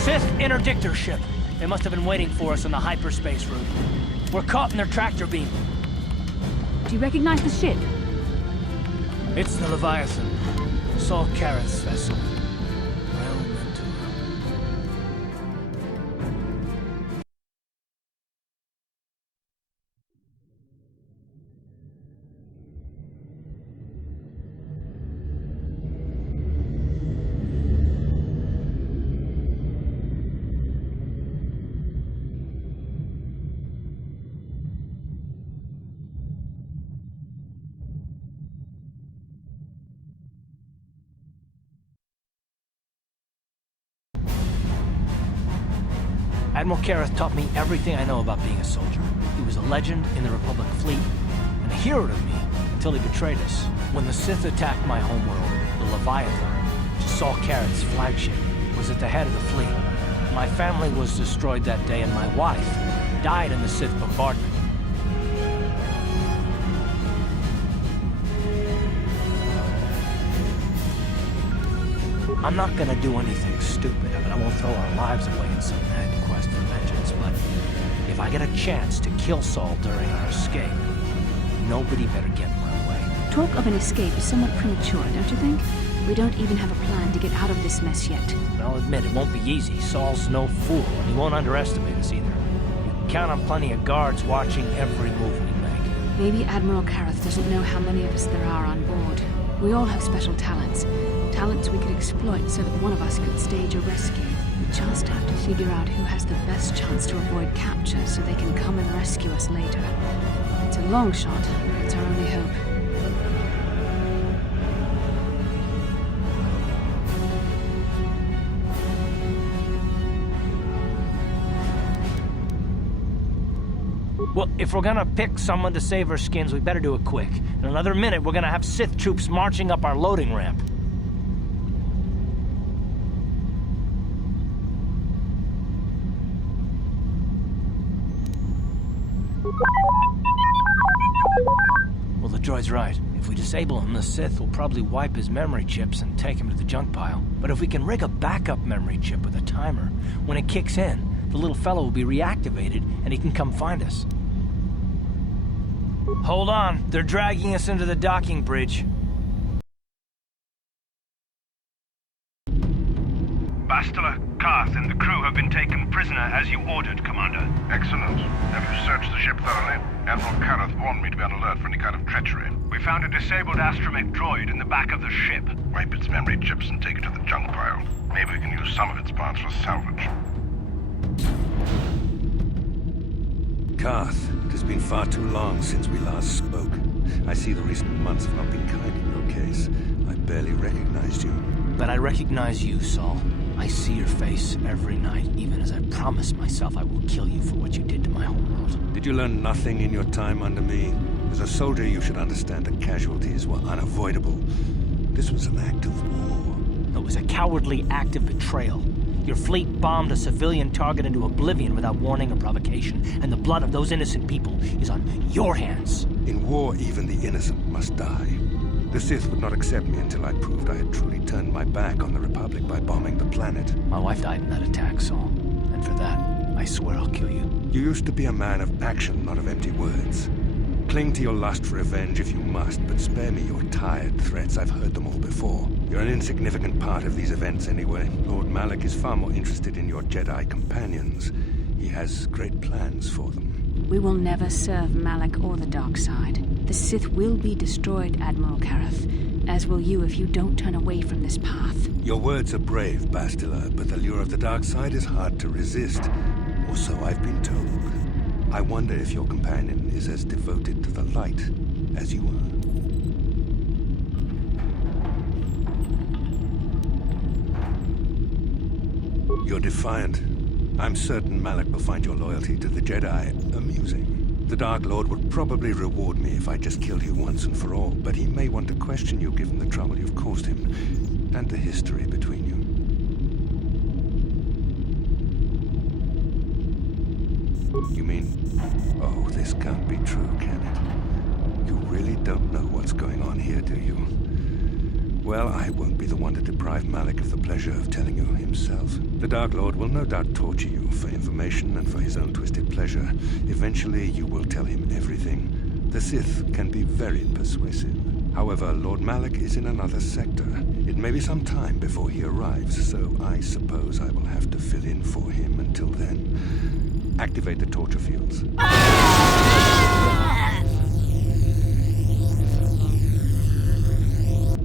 Sith interdictor ship. They must have been waiting for us on the hyperspace route. We're caught in their tractor beam. Do you recognize the ship? It's the Leviathan. Saul Karath's vessel. Well meant to her. Admiral Karath taught me everything I know about being a soldier. He was a legend in the Republic fleet, and a hero to me until he betrayed us. When the Sith attacked my homeworld, the Leviathan, which is Saul Karath's flagship, was at the head of the fleet. My family was destroyed that day, and my wife died in the Sith bombardment. I'm not gonna do anything stupid. I won't throw our lives away in some mad quest for vengeance, but if I get a chance to kill Saul during our escape, nobody better get in my way. Talk of an escape is somewhat premature, don't you think? We don't even have a plan to get out of this mess yet. I'll admit, it won't be easy. Saul's no fool, and he won't underestimate us either. You can count on plenty of guards watching every move we make. Maybe Admiral Karath doesn't know how many of us there are on board. We all have special talents. Talents we could exploit so that one of us could stage a rescue. We just have to figure out who has the best chance to avoid capture so they can come and rescue us later. It's a long shot, but it's our only hope. Well, if we're gonna pick someone to save our skins, we better do it quick. In another minute, we're gonna have Sith troops marching up our loading ramp. Well, the droid's right. If we disable him, the Sith will probably wipe his memory chips and take him to the junk pile. But if we can rig a backup memory chip with a timer, when it kicks in, the little fellow will be reactivated and he can come find us. Hold on, they're dragging us into the docking bridge. Bastila, Karth, and the crew have been taken prisoner as you ordered, Commander. Excellent. Have you searched the ship thoroughly? Admiral Karath warned me to be on alert for any kind of treachery. We found a disabled astromech droid in the back of the ship. Wipe its memory chips and take it to the junk pile. Maybe we can use some of its parts for salvage. Karth, it has been far too long since we last spoke. I see the recent months have not been kind in your case. I barely recognized you. But I recognize you, Saul. I see your face every night, even as I promised myself I will kill you for what you did to my homeworld. Did you learn nothing in your time under me? As a soldier, you should understand that casualties were unavoidable. This was an act of war. It was a cowardly act of betrayal. Your fleet bombed a civilian target into oblivion without warning or provocation, and the blood of those innocent people is on your hands. In war, even the innocent must die. The Sith would not accept me until I proved I had truly turned my back on the Republic by bombing the planet. My wife died in that attack, Saul. And for that, I swear I'll kill you. You used to be a man of action, not of empty words. Cling to your lust for revenge if you must, but spare me your tired threats. I've heard them all before. You're an insignificant part of these events anyway. Lord Malak is far more interested in your Jedi companions. He has great plans for them. We will never serve Malak or the dark side. The Sith will be destroyed, Admiral Karath, as will you if you don't turn away from this path. Your words are brave, Bastila, but the lure of the dark side is hard to resist. Or so I've been told. I wonder if your companion is as devoted to the light as you are. You're defiant. I'm certain Malak will find your loyalty to the Jedi amusing. The Dark Lord would probably reward me if I just killed you once and for all, but he may want to question you given the trouble you've caused him, and the history between you. You mean... Oh, this can't be true, can it? You really don't know what's going on here, do you? Well, I won't be the one to deprive Malik of the pleasure of telling you himself. The Dark Lord will no doubt torture you for information and for his own twisted pleasure. Eventually, you will tell him everything. The Sith can be very persuasive. However, Lord Malik is in another sector. It may be some time before he arrives, so I suppose I will have to fill in for him until then. Activate the torture fields.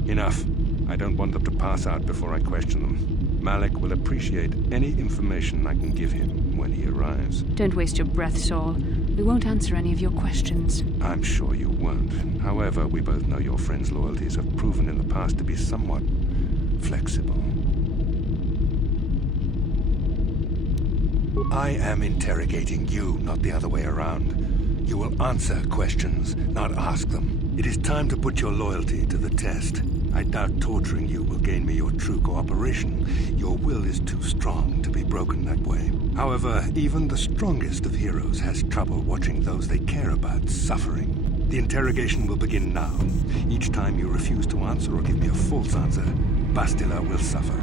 Enough. I don't want them to pass out before I question them. Malik will appreciate any information I can give him when he arrives. Don't waste your breath, Saul. We won't answer any of your questions. I'm sure you won't. However, we both know your friend's loyalties have proven in the past to be somewhat flexible. I am interrogating you, not the other way around. You will answer questions, not ask them. It is time to put your loyalty to the test. I doubt torturing you will gain me your true cooperation. Your will is too strong to be broken that way. However, even the strongest of heroes has trouble watching those they care about suffering. The interrogation will begin now. Each time you refuse to answer or give me a false answer, Bastila will suffer.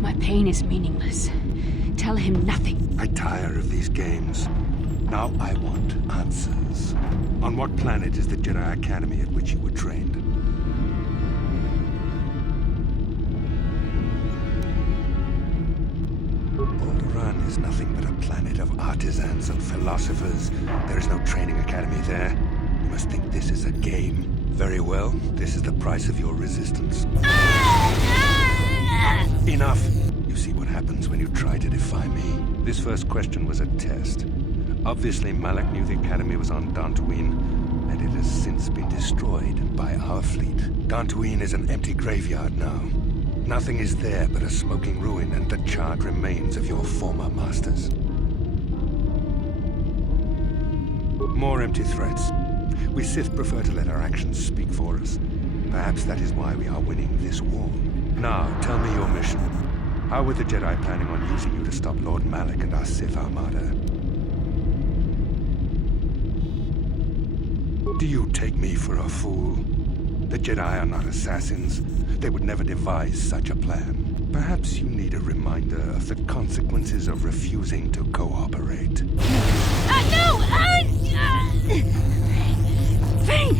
My pain is meaningless. Tell him nothing. I tire of these games. Now I want answers. On what planet is the Jedi Academy at which you were trained? Alderaan is nothing but a planet of artisans and philosophers. There is no training academy there. You must think this is a game. Very well, this is the price of your resistance. Enough! You see what happens when you try to defy me. This first question was a test. Obviously, Malik knew the Academy was on Dantooine, and it has since been destroyed by our fleet. Dantooine is an empty graveyard now. Nothing is there but a smoking ruin and the charred remains of your former masters. More empty threats. We Sith prefer to let our actions speak for us. Perhaps that is why we are winning this war. Now, tell me your mission. How were the Jedi planning on using you to stop Lord Malik and our Sith Armada? Do you take me for a fool? The Jedi are not assassins. They would never devise such a plan. Perhaps you need a reminder of the consequences of refusing to cooperate. No! Thing!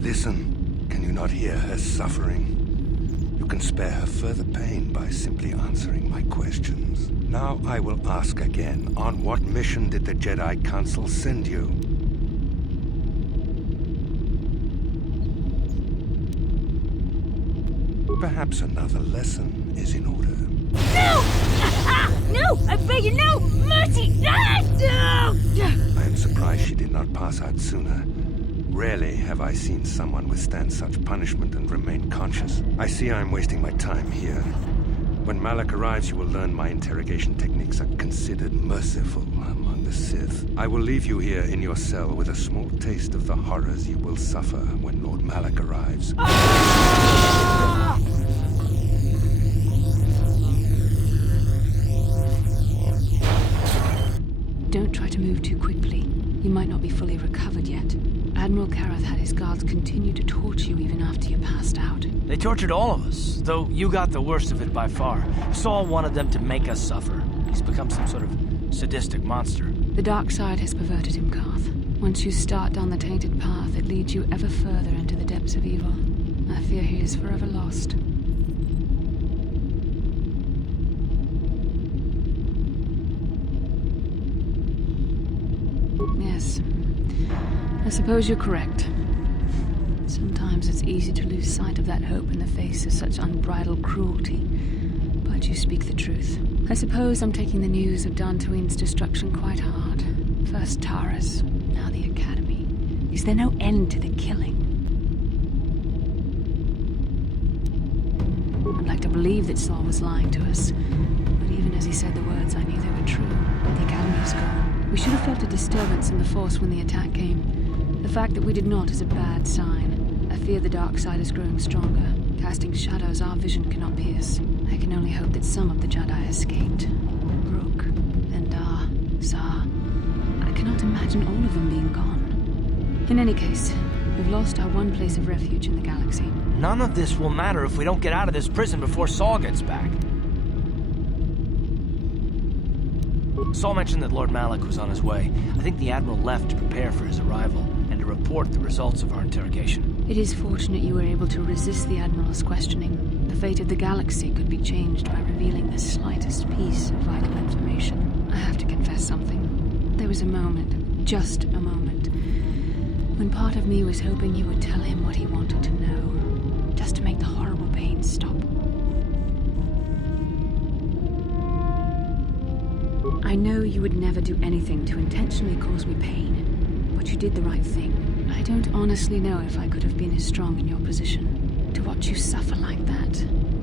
Listen, can you not hear her suffering? You can spare her further pain by simply answering my questions. Now I will ask again, on what mission did the Jedi Council send you? Perhaps another lesson is in order. No! No! I beg you, no! Mercy! No! I am surprised she did not pass out sooner. Rarely have I seen someone withstand such punishment and remain conscious. I see I am wasting my time here. When Malik arrives, you will learn my interrogation techniques are considered merciful among the Sith. I will leave you here in your cell with a small taste of the horrors you will suffer when Lord Malik arrives. Don't try to move too quickly. You might not be fully recovered yet. Admiral Karath had his guards continue to torture you even after you passed out. They tortured all of us, though you got the worst of it by far. Saul wanted them to make us suffer. He's become some sort of sadistic monster. The dark side has perverted him, Karth. Once you start down the tainted path, it leads you ever further into the depths of evil. I fear he is forever lost. Yes. I suppose you're correct. Sometimes it's easy to lose sight of that hope in the face of such unbridled cruelty. But you speak the truth. I suppose I'm taking the news of Dantooine's destruction quite hard. First Taras, now the Academy. Is there no end to the killing? I'd like to believe that Saul was lying to us. But even as he said the words, I knew they were true. The Academy is gone. We should have felt a disturbance in the Force when the attack came. The fact that we did not is a bad sign. I fear the dark side is growing stronger, casting shadows our vision cannot pierce. I can only hope that some of the Jedi escaped. Rook, Endar, Zar. I can can't imagine all of them being gone. In any case, we've lost our one place of refuge in the galaxy. None of this will matter if we don't get out of this prison before Saul gets back. Saul mentioned that Lord Malik was on his way. I think the Admiral left to prepare for his arrival and to report the results of our interrogation. It is fortunate you were able to resist the Admiral's questioning. The fate of the galaxy could be changed by revealing the slightest piece of vital information. I have to confess something. There was a moment, just a moment, when part of me was hoping you would tell him what he wanted to know, just to make the horrible pain stop. I know you would never do anything to intentionally cause me pain, but you did the right thing. I don't honestly know if I could have been as strong in your position. To watch you suffer like that,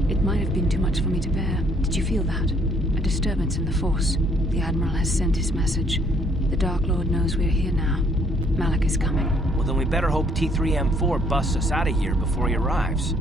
it might have been too much for me to bear. Did you feel that? A disturbance in the Force. The Admiral has sent his message. The Dark Lord knows we're here now. Malik is coming. Well, then we better hope T3M4 busts us out of here before he arrives.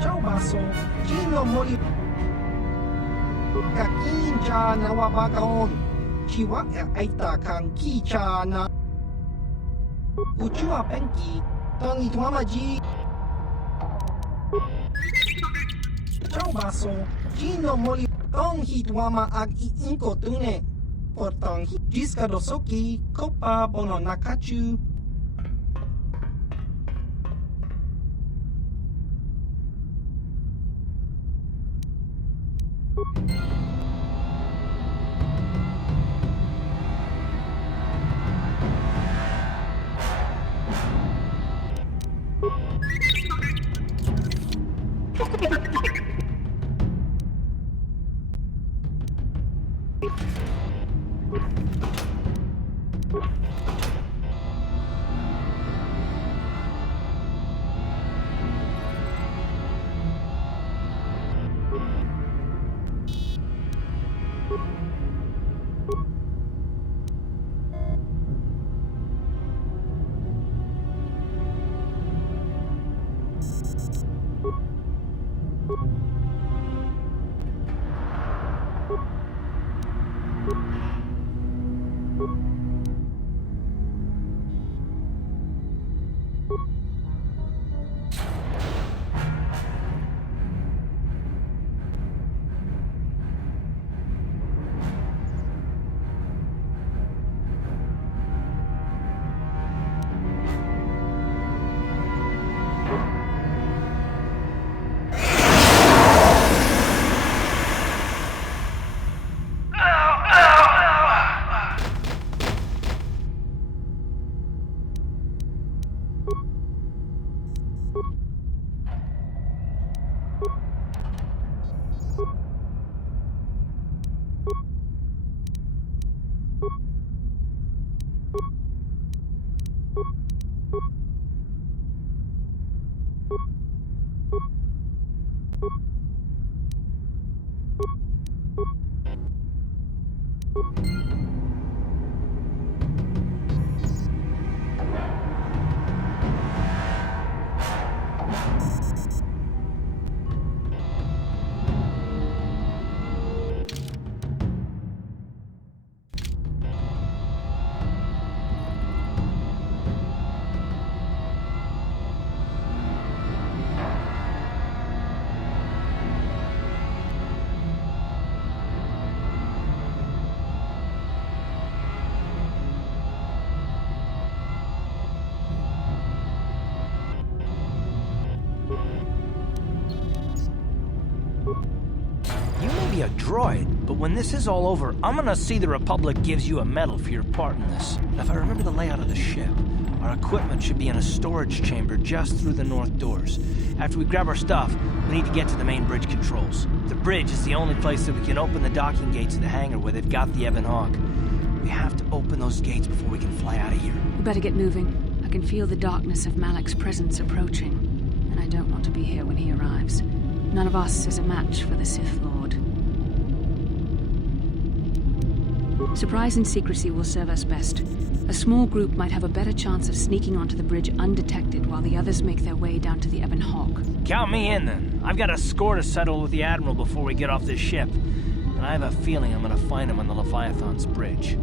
Ciao basso, Gino Mori Kakincha na wabakaon Chiwa aita kang kicha na Uchua penki Tong ituamaji Ciao basso, Gino Mori Tong hituama ag iinko tune Portong jiska dosoki Kopa bono nakachu a droid, but when this is all over, I'm gonna see the Republic gives you a medal for your part in this. Now, if I remember the layout of the ship, our equipment should be in a storage chamber just through the north doors. After we grab our stuff, we need to get to the main bridge controls. The bridge is the only place that we can open the docking gates of the hangar where they've got the Ebon Hawk. We have to open those gates before we can fly out of here. We better get moving. I can feel the darkness of Malak's presence approaching, and I don't want to be here when he arrives. None of us is a match for the Sith Lord. Surprise and secrecy will serve us best. A small group might have a better chance of sneaking onto the bridge undetected while the others make their way down to the Ebon Hawk. Count me in, then. I've got a score to settle with the Admiral before we get off this ship. And I have a feeling I'm gonna find him on the Leviathan's bridge.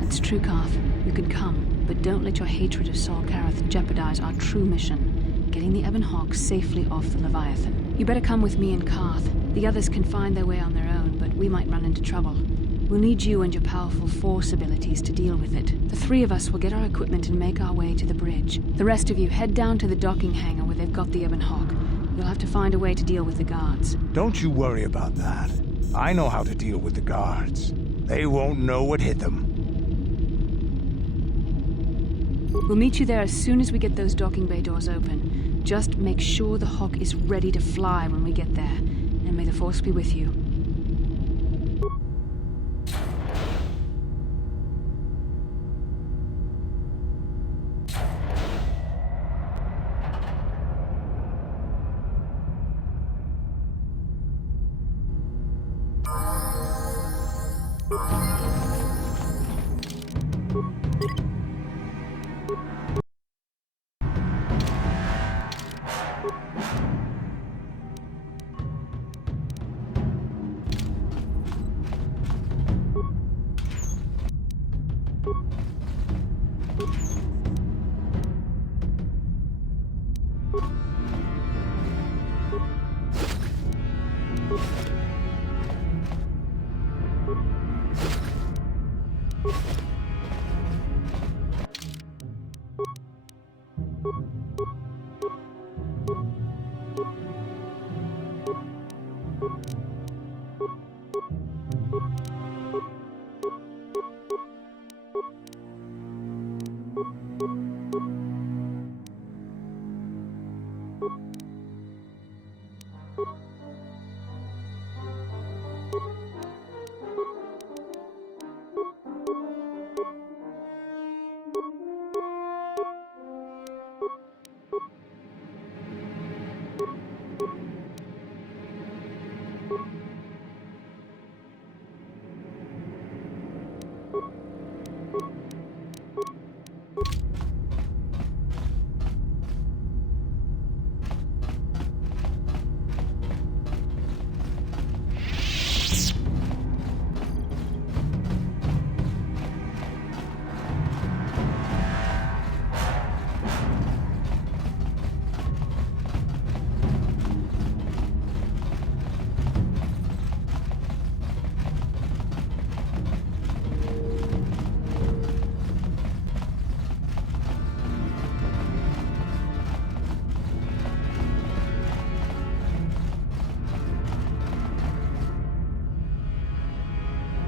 That's true, Karth. You can come, but don't let your hatred of Sol Karath jeopardize our true mission, getting the Ebon Hawk safely off the Leviathan. You better come with me and Karth. The others can find their way on their own, but we might run into trouble. We'll need you and your powerful Force abilities to deal with it. The three of us will get our equipment and make our way to the bridge. The rest of you head down to the docking hangar where they've got the Ebon Hawk. You'll have to find a way to deal with the guards. Don't you worry about that. I know how to deal with the guards. They won't know what hit them. We'll meet you there as soon as we get those docking bay doors open. Just make sure the Hawk is ready to fly when we get there. And may the Force be with you.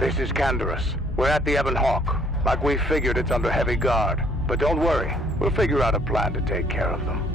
This is Canderous. We're at the Ebon Hawk. Like we figured, it's under heavy guard. But don't worry, we'll figure out a plan to take care of them.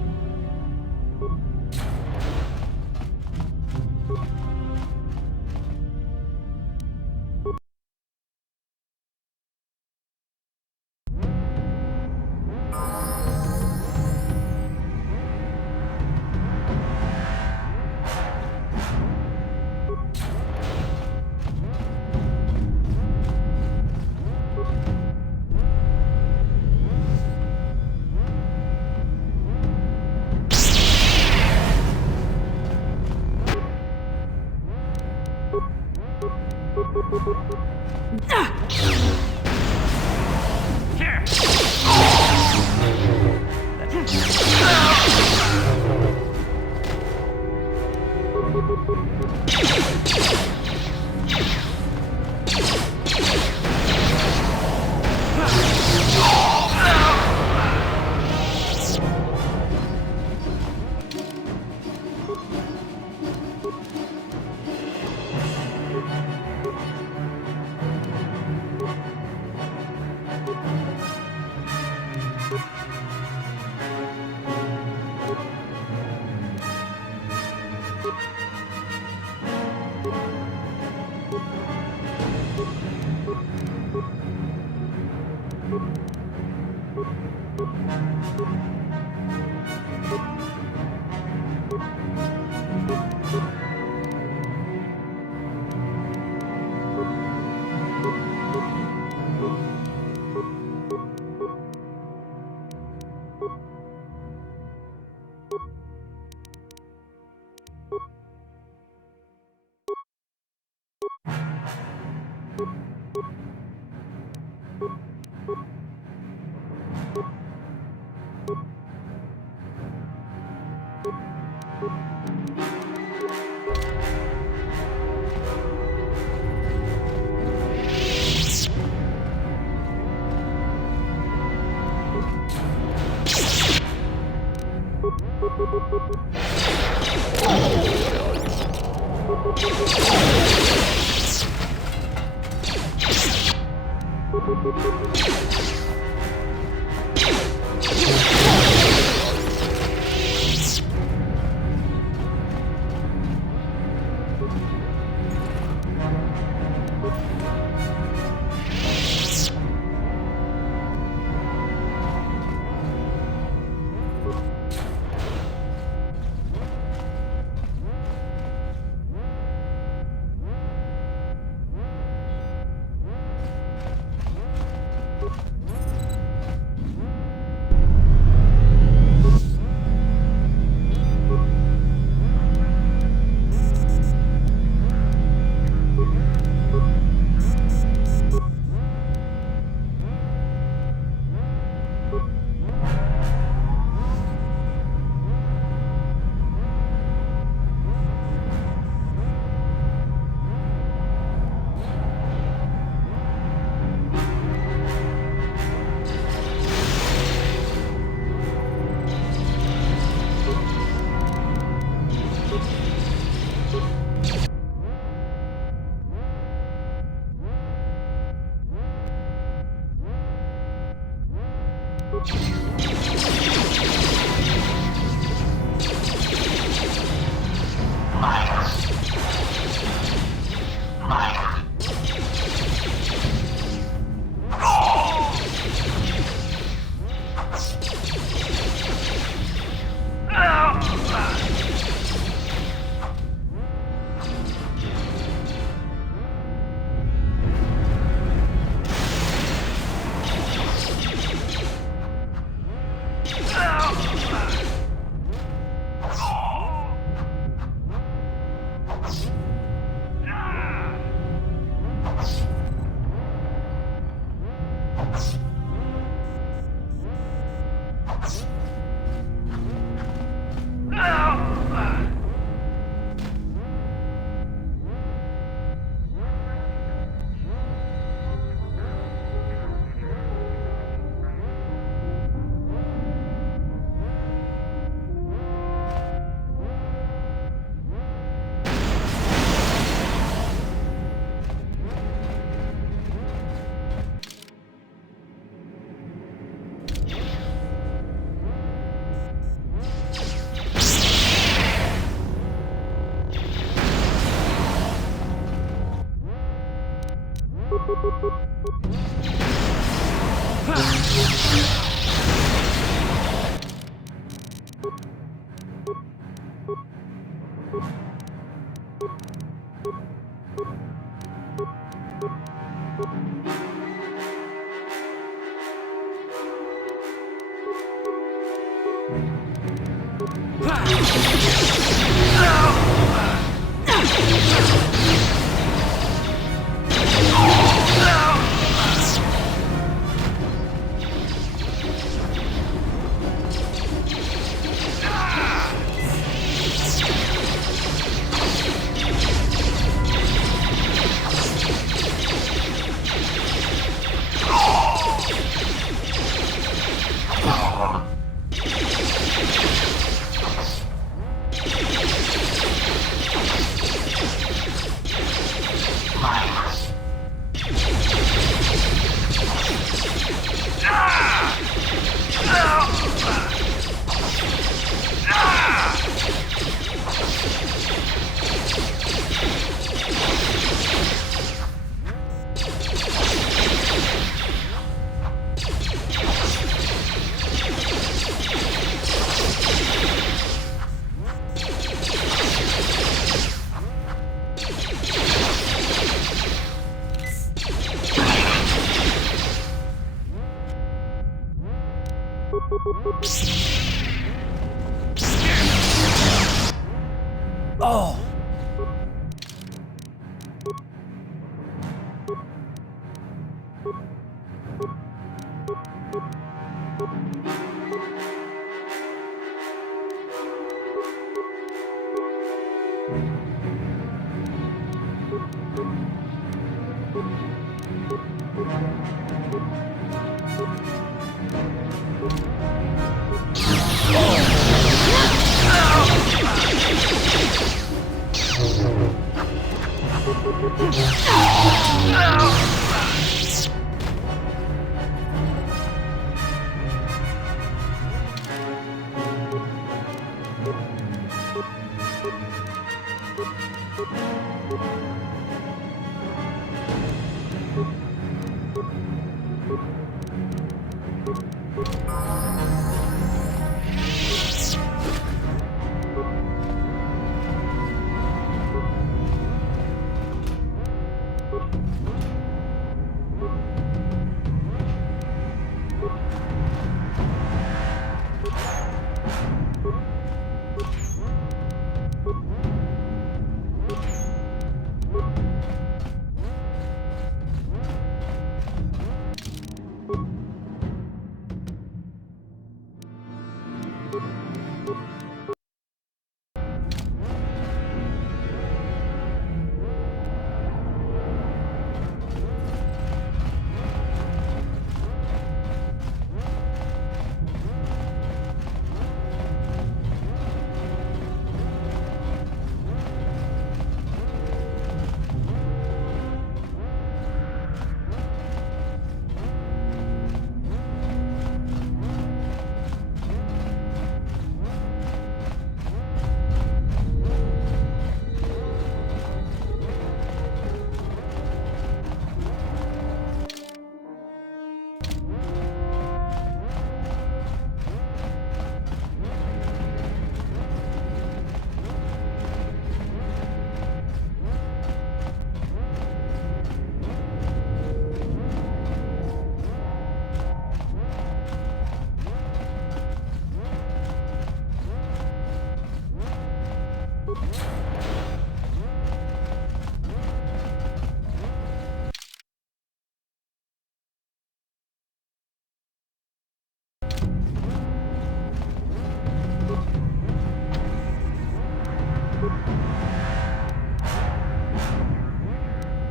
Oh!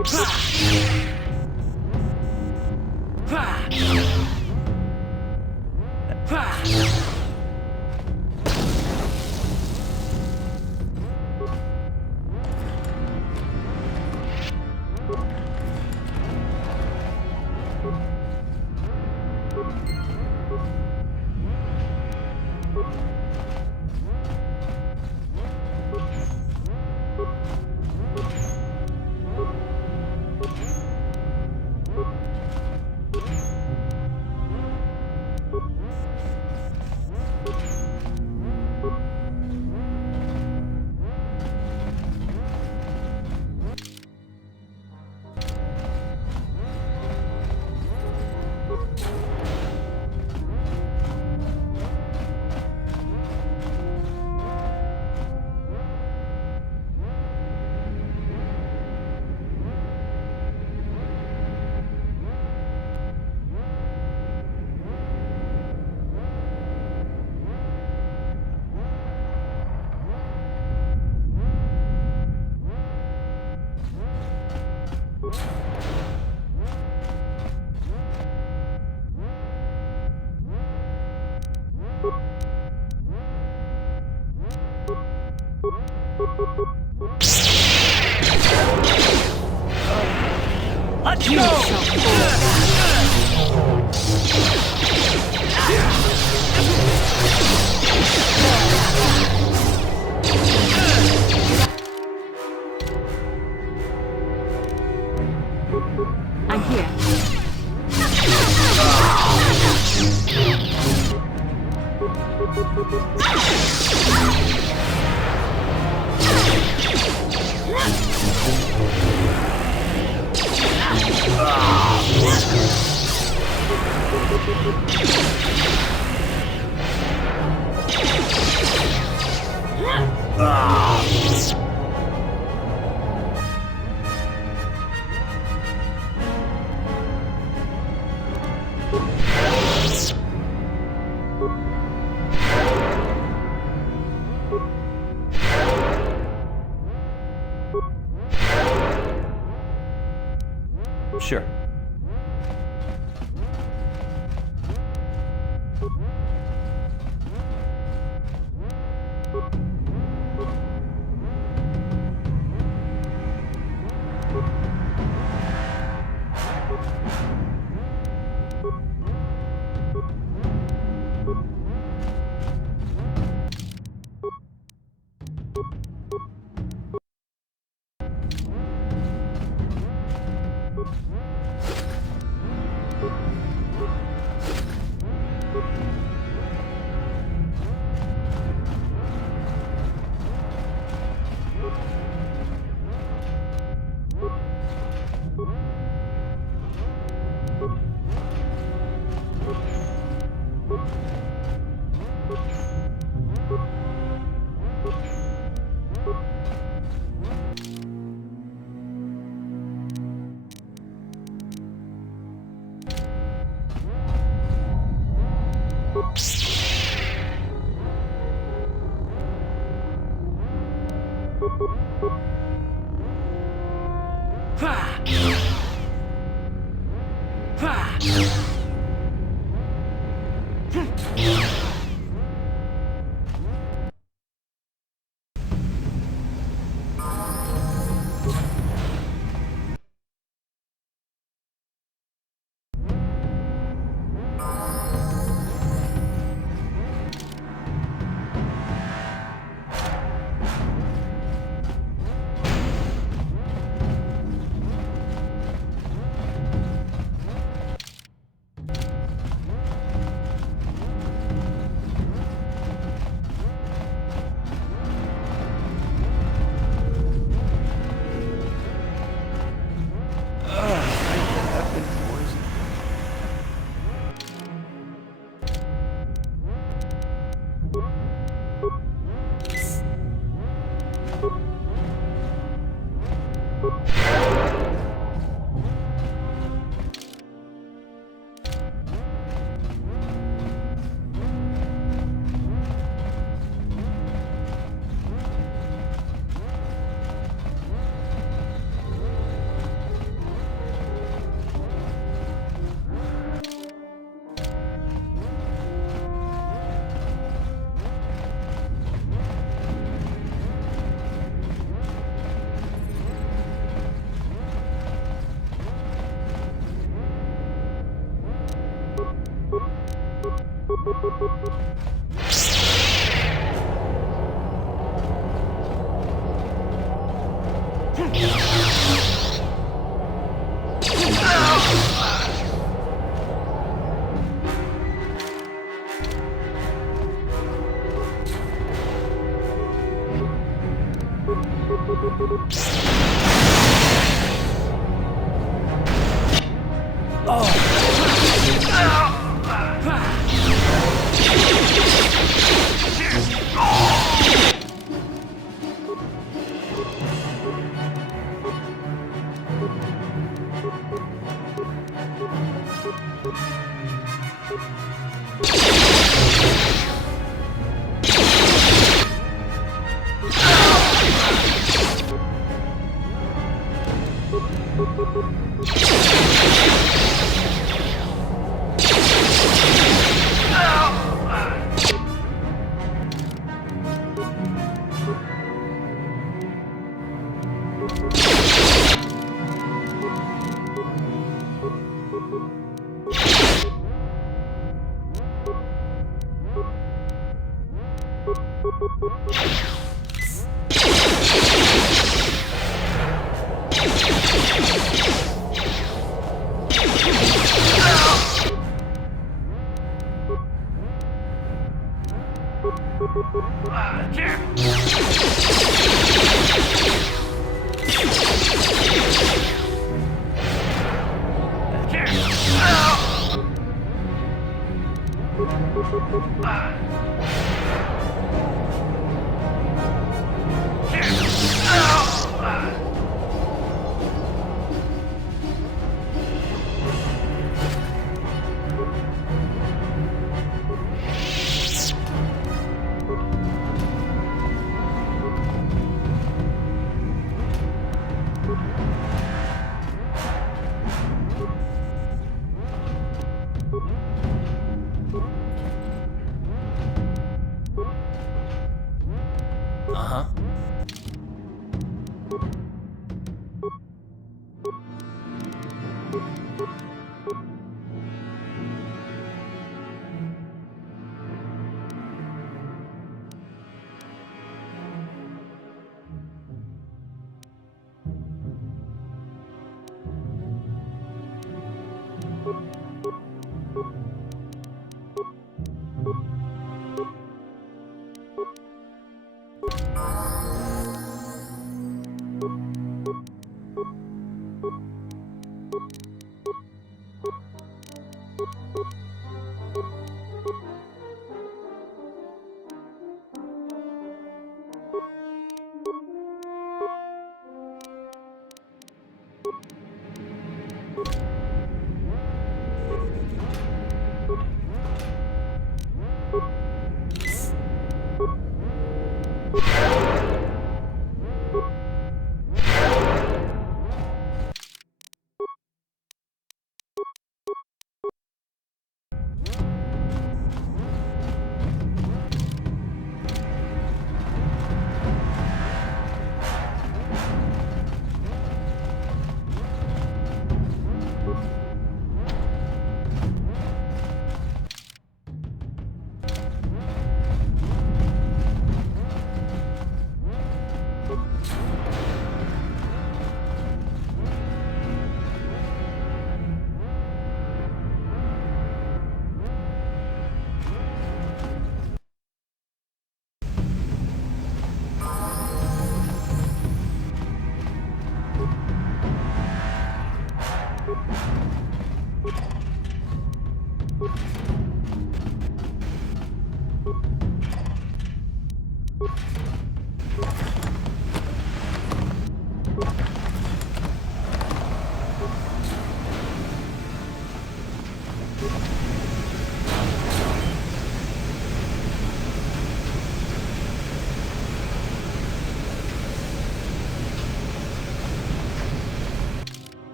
Let's go! I'm here. Sure.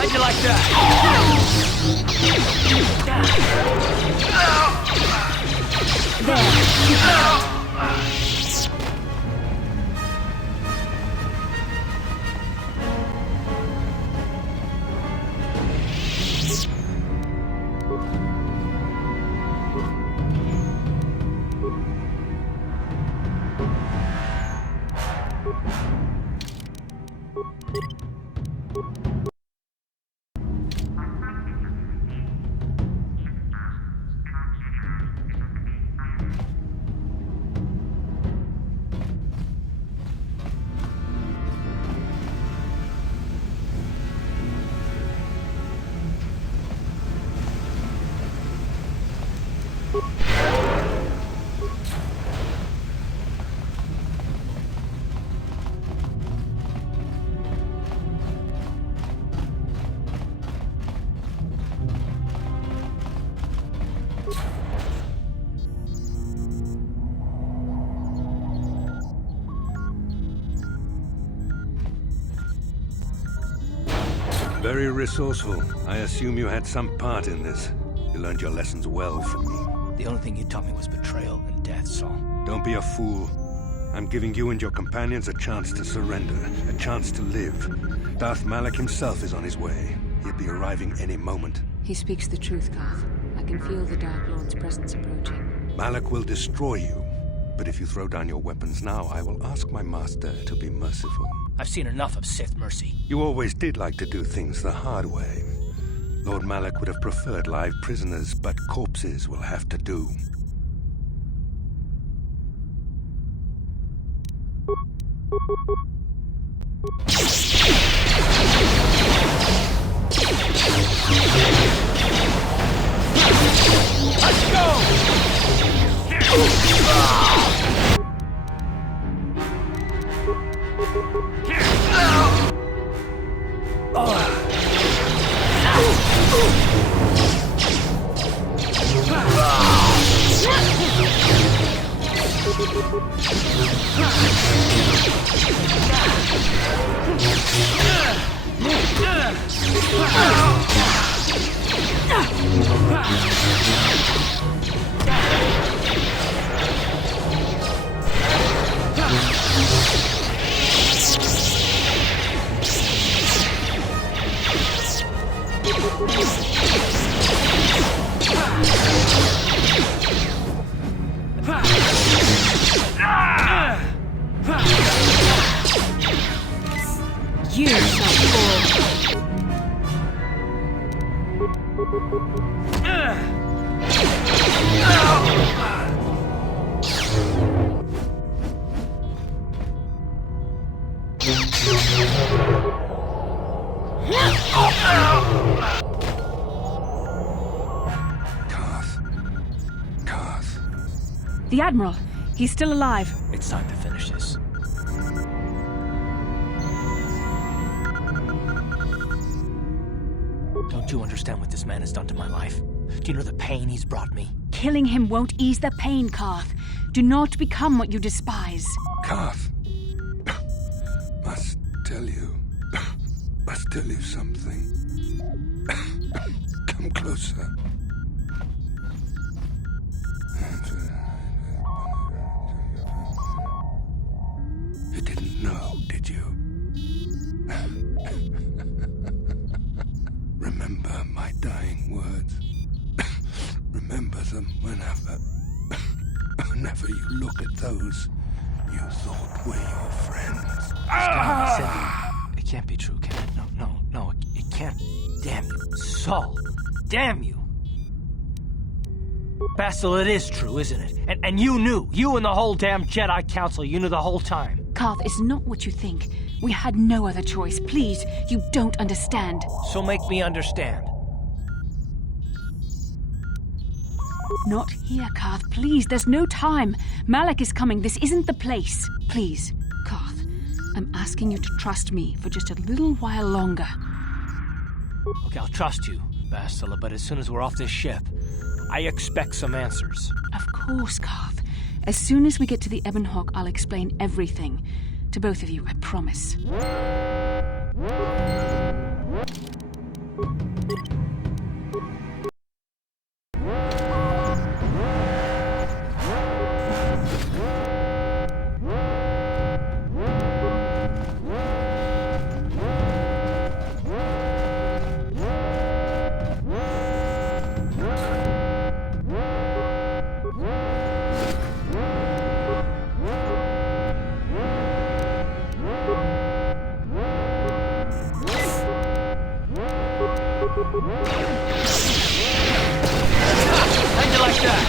How'd you like that? Very resourceful. I assume you had some part in this. You learned your lessons well from me. The only thing you taught me was betrayal and death, Saul. Don't be a fool. I'm giving you and your companions a chance to surrender, a chance to live. Darth Malak himself is on his way. He'll be arriving any moment. He speaks the truth, Garth. I can feel the Dark Lord's presence approaching. Malak will destroy you. But if you throw down your weapons now, I will ask my master to be merciful. I've seen enough of Sith mercy. You always did like to do things the hard way. Lord Malak would have preferred live prisoners, but corpses will have to do. Let's go! You shall fall. Carth. The Admiral. He's still alive. It's time to finish this. Don't you understand what this man has done to my life? Do you know the pain he's brought me? Killing him won't ease the pain, Garth. Do not become what you despise. Carth. Must tell you something. Come closer. You didn't know, did you? Remember my dying words. Remember them whenever you look at those you thought were your friends. It can't be true, can it? No, it can't. Damn you. Saul, damn you. Bastila, it is true, isn't it? And you knew. You and the whole damn Jedi Council, you knew the whole time. Garth, it's not what you think. We had no other choice. Please, you don't understand. So make me understand. Not here, Garth. Please, there's no time. Malak is coming. This isn't the place. Please, Garth, I'm asking you to trust me for just a little while longer. Okay, I'll trust you, Bastila, but as soon as we're off this ship, I expect some answers. Of course, Garth. As soon as we get to the Ebon Hawk, I'll explain everything. To both of you, I promise. How'd you like that?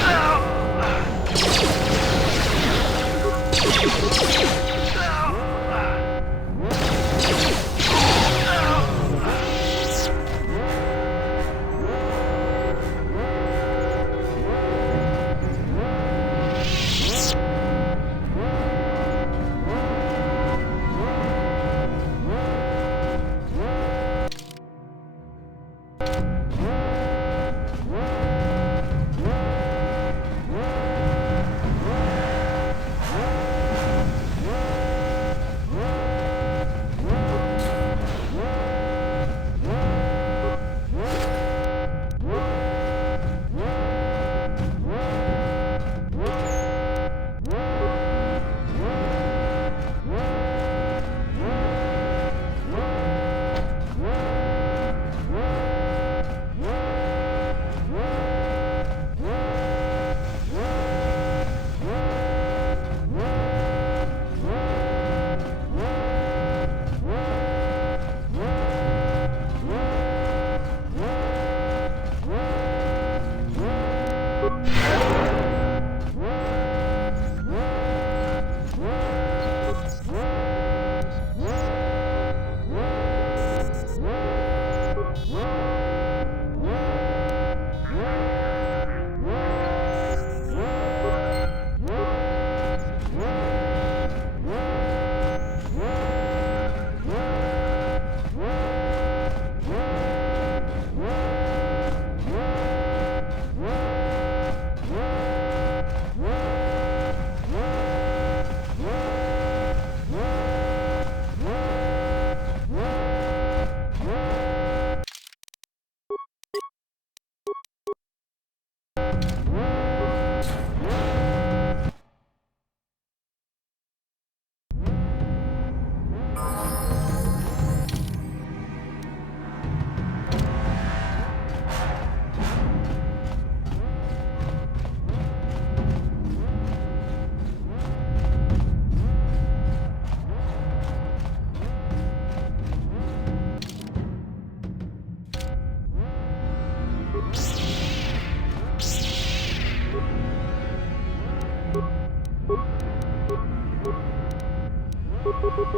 You shall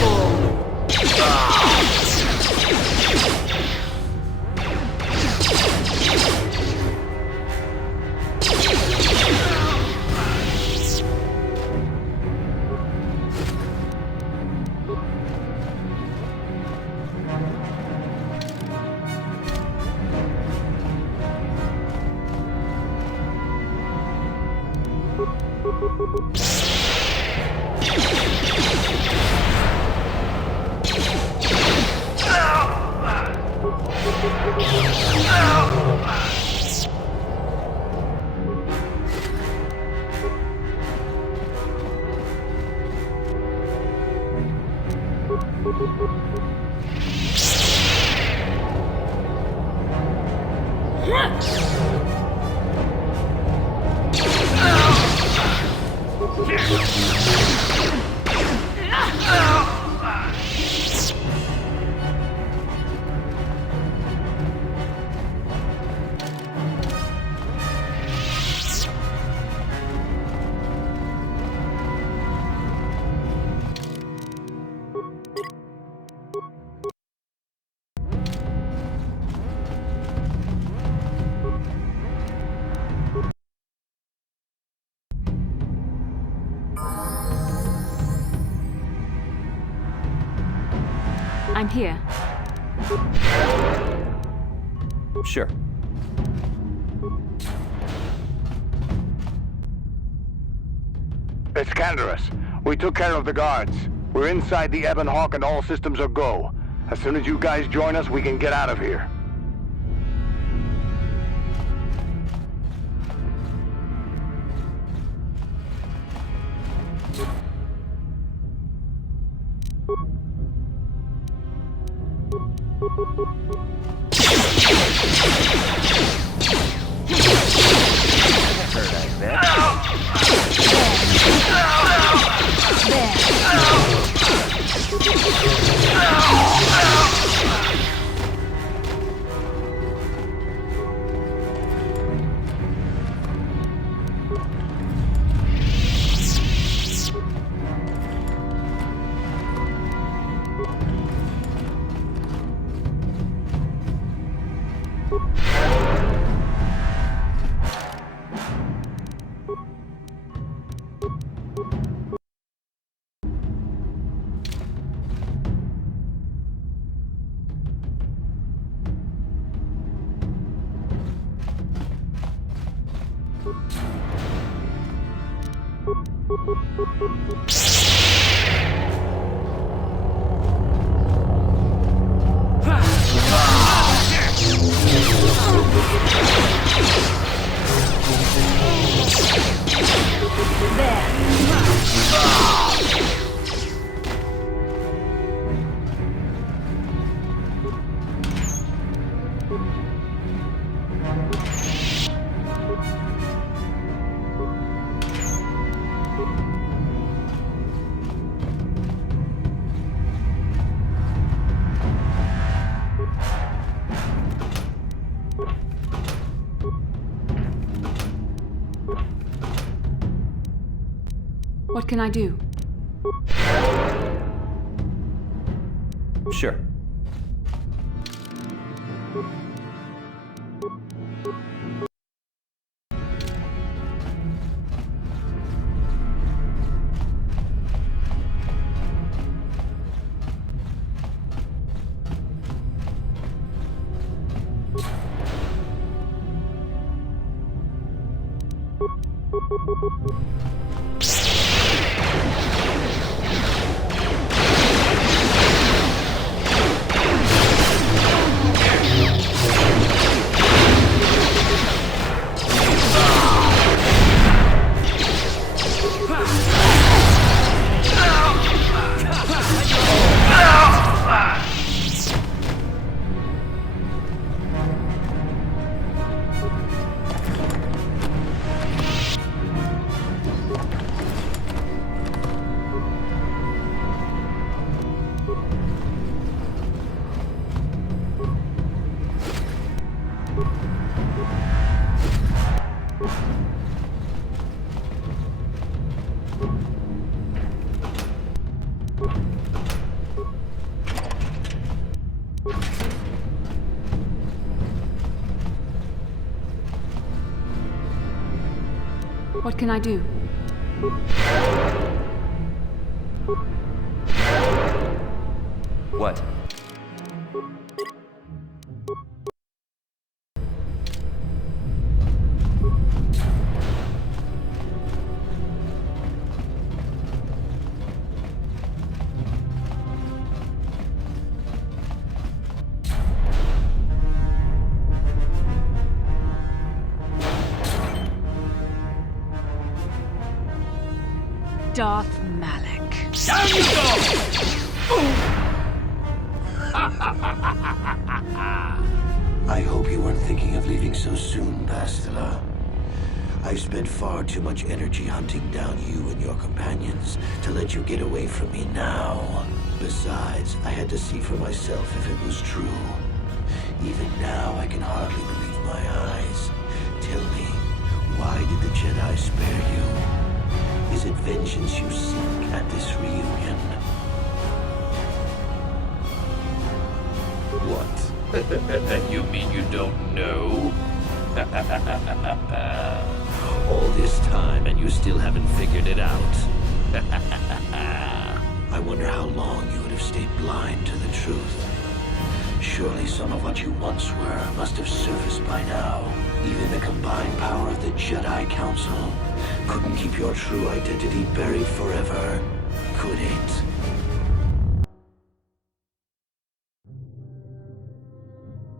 fall. I'm here. Sure. It's Canderous. We took care of the guards. We're inside the Ebon Hawk and all systems are go. As soon as you guys join us, we can get out of here. What can I do? Sure. What can I do? What? Darth Malak. Down you go! I hope you weren't thinking of leaving so soon, Bastila. I've spent far too much energy hunting down you and your companions to let you get away from me now. Besides, I had to see for myself if it was true. Even now, I can hardly believe my eyes. Tell me, why did the Jedi spare you? Is it vengeance you seek at this reunion? What? You mean you don't know? All this time and you still haven't figured it out. I wonder how long you would have stayed blind to the truth. Surely some of what you once were must have surfaced by now. Even the combined power of the Jedi Council couldn't keep your true identity buried forever, could it?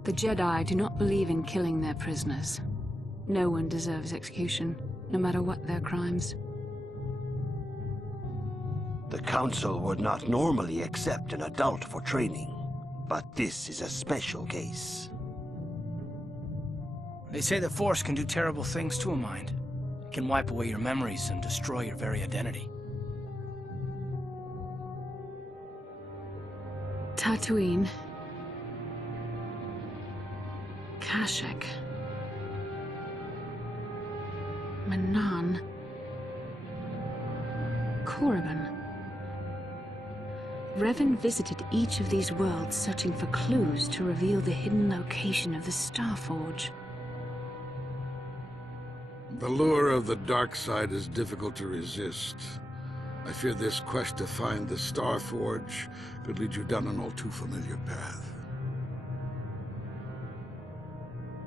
The Jedi do not believe in killing their prisoners. No one deserves execution, no matter what their crimes. The Council would not normally accept an adult for training, but this is a special case. They say the Force can do terrible things to a mind. It can wipe away your memories and destroy your very identity. Tatooine. Kashyyyk. Manan. Korriban. Revan visited each of these worlds searching for clues to reveal the hidden location of the Starforge. The lure of the dark side is difficult to resist. I fear this quest to find the Starforge could lead you down an all too familiar path.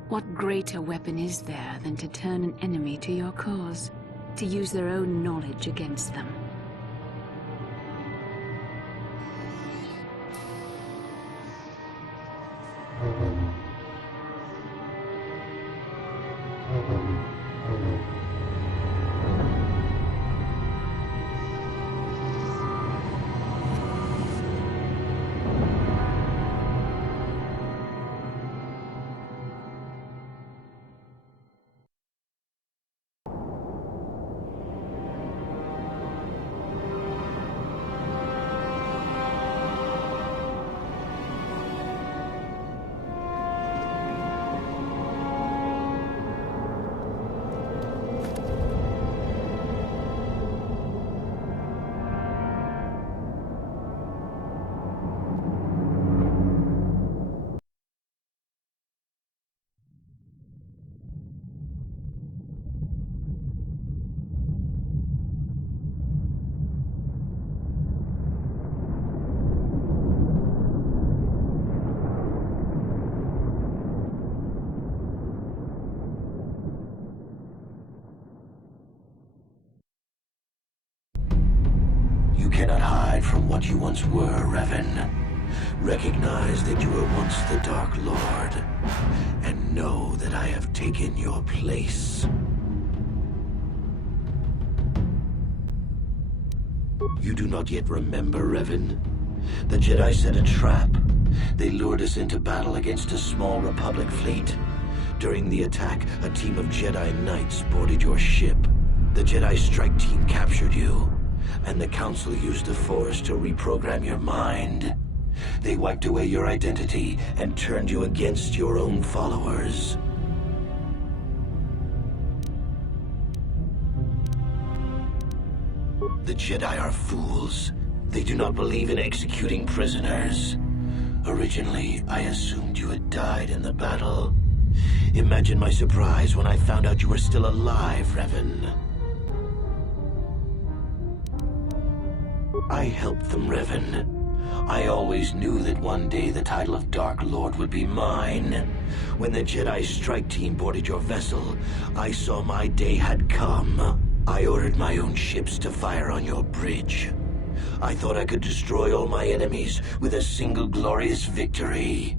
What greater weapon is there than to turn an enemy to your cause, to use their own knowledge against them? You cannot hide from what you once were, Revan. Recognize that you were once the Dark Lord, and know that I have taken your place. You do not yet remember, Revan? The Jedi set a trap. They lured us into battle against a small Republic fleet. During the attack, a team of Jedi Knights boarded your ship. The Jedi strike team captured you, and the Council used the Force to reprogram your mind. They wiped away your identity and turned you against your own followers. The Jedi are fools. They do not believe in executing prisoners. Originally, I assumed you had died in the battle. Imagine my surprise when I found out you were still alive, Revan. I helped them, Revan. I always knew that one day the title of Dark Lord would be mine. When the Jedi strike team boarded your vessel, I saw my day had come. I ordered my own ships to fire on your bridge. I thought I could destroy all my enemies with a single glorious victory.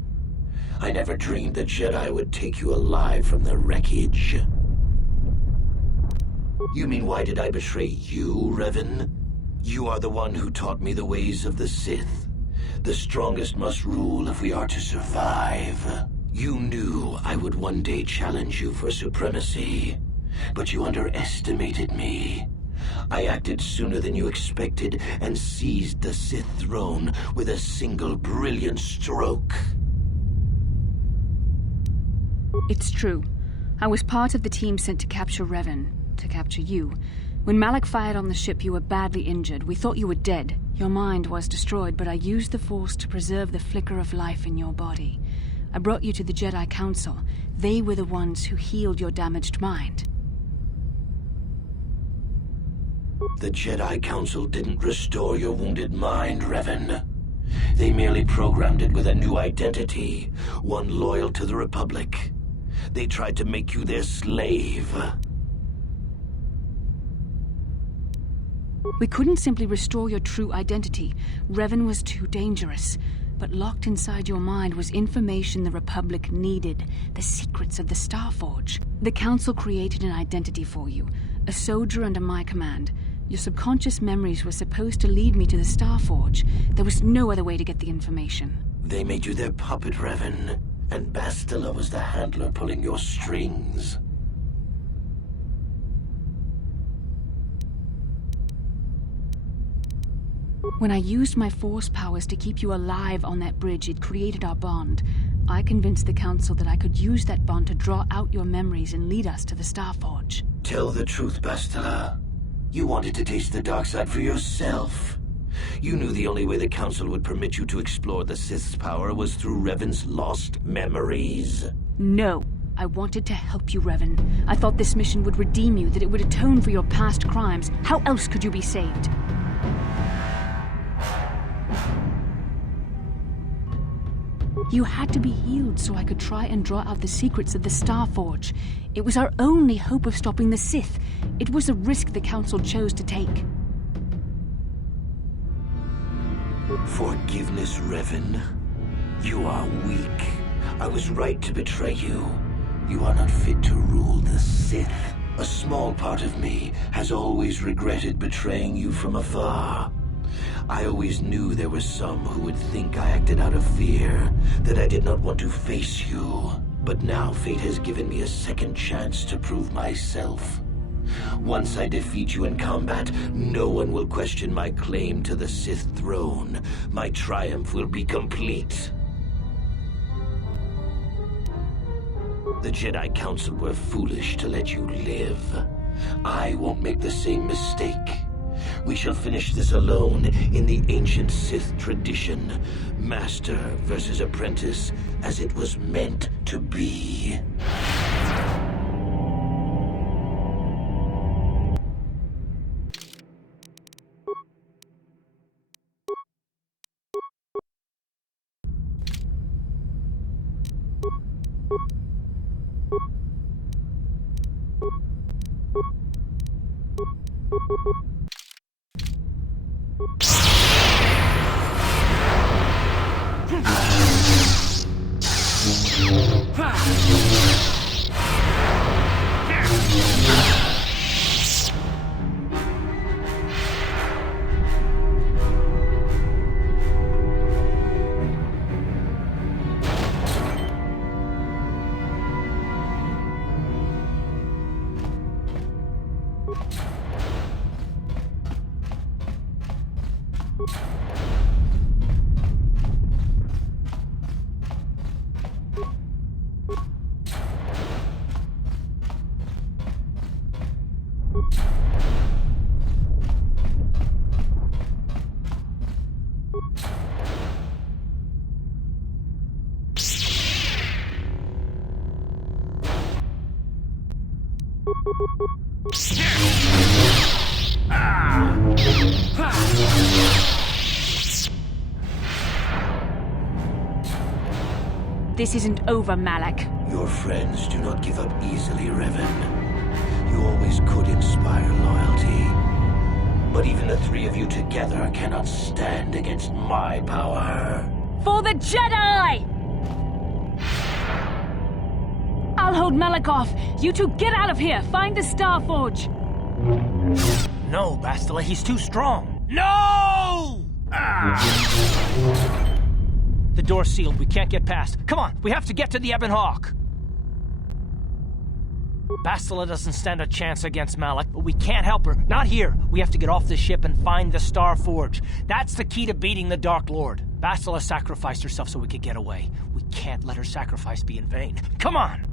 I never dreamed the Jedi would take you alive from the wreckage. You mean why did I betray you, Revan? You are the one who taught me the ways of the Sith. The strongest must rule if we are to survive. You knew I would one day challenge you for supremacy, but you underestimated me. I acted sooner than you expected and seized the Sith throne with a single brilliant stroke. It's true. I was part of the team sent to capture Revan, to capture you. When Malak fired on the ship, you were badly injured. We thought you were dead. Your mind was destroyed, but I used the Force to preserve the flicker of life in your body. I brought you to the Jedi Council. They were the ones who healed your damaged mind. The Jedi Council didn't restore your wounded mind, Revan. They merely programmed it with a new identity, one loyal to the Republic. They tried to make you their slave. We couldn't simply restore your true identity. Revan was too dangerous. But locked inside your mind was information the Republic needed, the secrets of the Starforge. The Council created an identity for you, a soldier under my command. Your subconscious memories were supposed to lead me to the Starforge. There was no other way to get the information. They made you their puppet, Revan, and Bastila was the handler pulling your strings. When I used my Force powers to keep you alive on that bridge, it created our bond. I convinced the Council that I could use that bond to draw out your memories and lead us to the Starforge. Tell the truth, Bastila. You wanted to taste the dark side for yourself. You knew the only way the Council would permit you to explore the Sith's power was through Revan's lost memories. No. I wanted to help you, Revan. I thought this mission would redeem you, that it would atone for your past crimes. How else could you be saved? You had to be healed so I could try and draw out the secrets of the Starforge. It was our only hope of stopping the Sith. It was a risk the Council chose to take. Forgiveness, Revan. You are weak. I was right to betray you. You are not fit to rule the Sith. A small part of me has always regretted betraying you from afar. I always knew there were some who would think I acted out of fear, that I did not want to face you. But now fate has given me a second chance to prove myself. Once I defeat you in combat, no one will question my claim to the Sith throne. My triumph will be complete. The Jedi Council were foolish to let you live. I won't make the same mistake. We shall finish this alone in the ancient Sith tradition. Master versus apprentice, as it was meant to be. This isn't over, Malak. Your friends do not give up easily, Revan. You always could inspire loyalty. But even the three of you together cannot stand against my power. For the Jedi! I'll hold Malak off. You two get out of here. Find the Star Forge. No, Bastila, he's too strong. No! The door's sealed. We can't get past. Come on, we have to get to the Ebon Hawk. Bastila doesn't stand a chance against Malak, but we can't help her. Not here. We have to get off the ship and find the Star Forge. That's the key to beating the Dark Lord. Bastila sacrificed herself so we could get away. We can't let her sacrifice be in vain. Come on!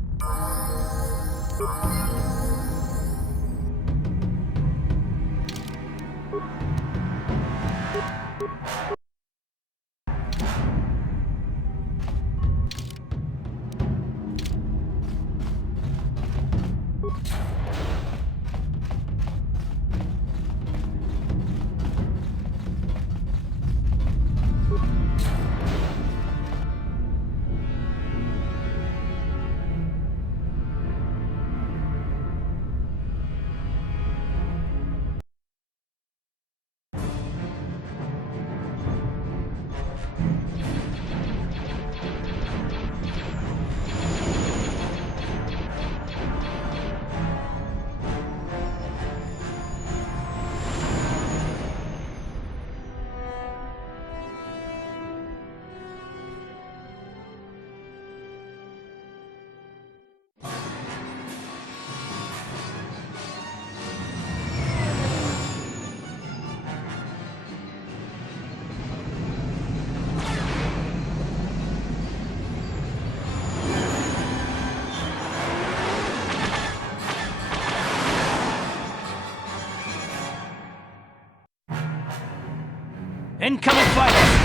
Incoming fighters!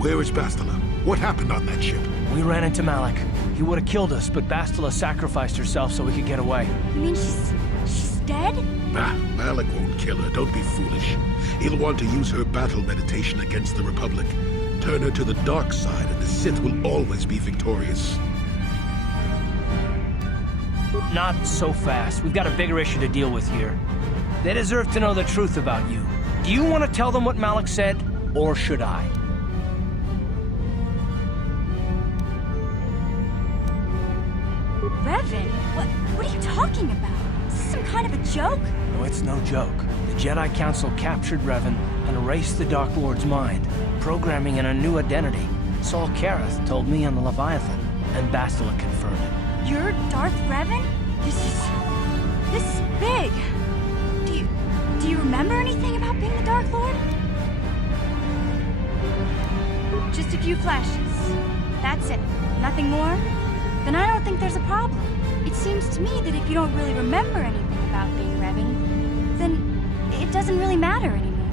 Where is Bastila? What happened on that ship? We ran into Malak. He would have killed us, but Bastila sacrificed herself so we could get away. You mean she's dead? Bah, Malak won't kill her. Don't be foolish. He'll want to use her battle meditation against the Republic. Turn her to the dark side, and the Sith will always be victorious. Not so fast. We've got a bigger issue to deal with here. They deserve to know the truth about you. Do you want to tell them what Malak said, or should I? Revan? What are you talking about? Is this some kind of a joke? No, it's no joke. The Jedi Council captured Revan and erased the Dark Lord's mind, programming in a new identity. Saul Kareth told me on the Leviathan, and Bastila confirmed it. You're Darth Revan? This is big. Do you remember anything about being the Dark Lord? Just a few flashes. That's it. Nothing more? Then I don't think there's a problem. It seems to me that if you don't really remember anything about being Revan, then it doesn't really matter anymore.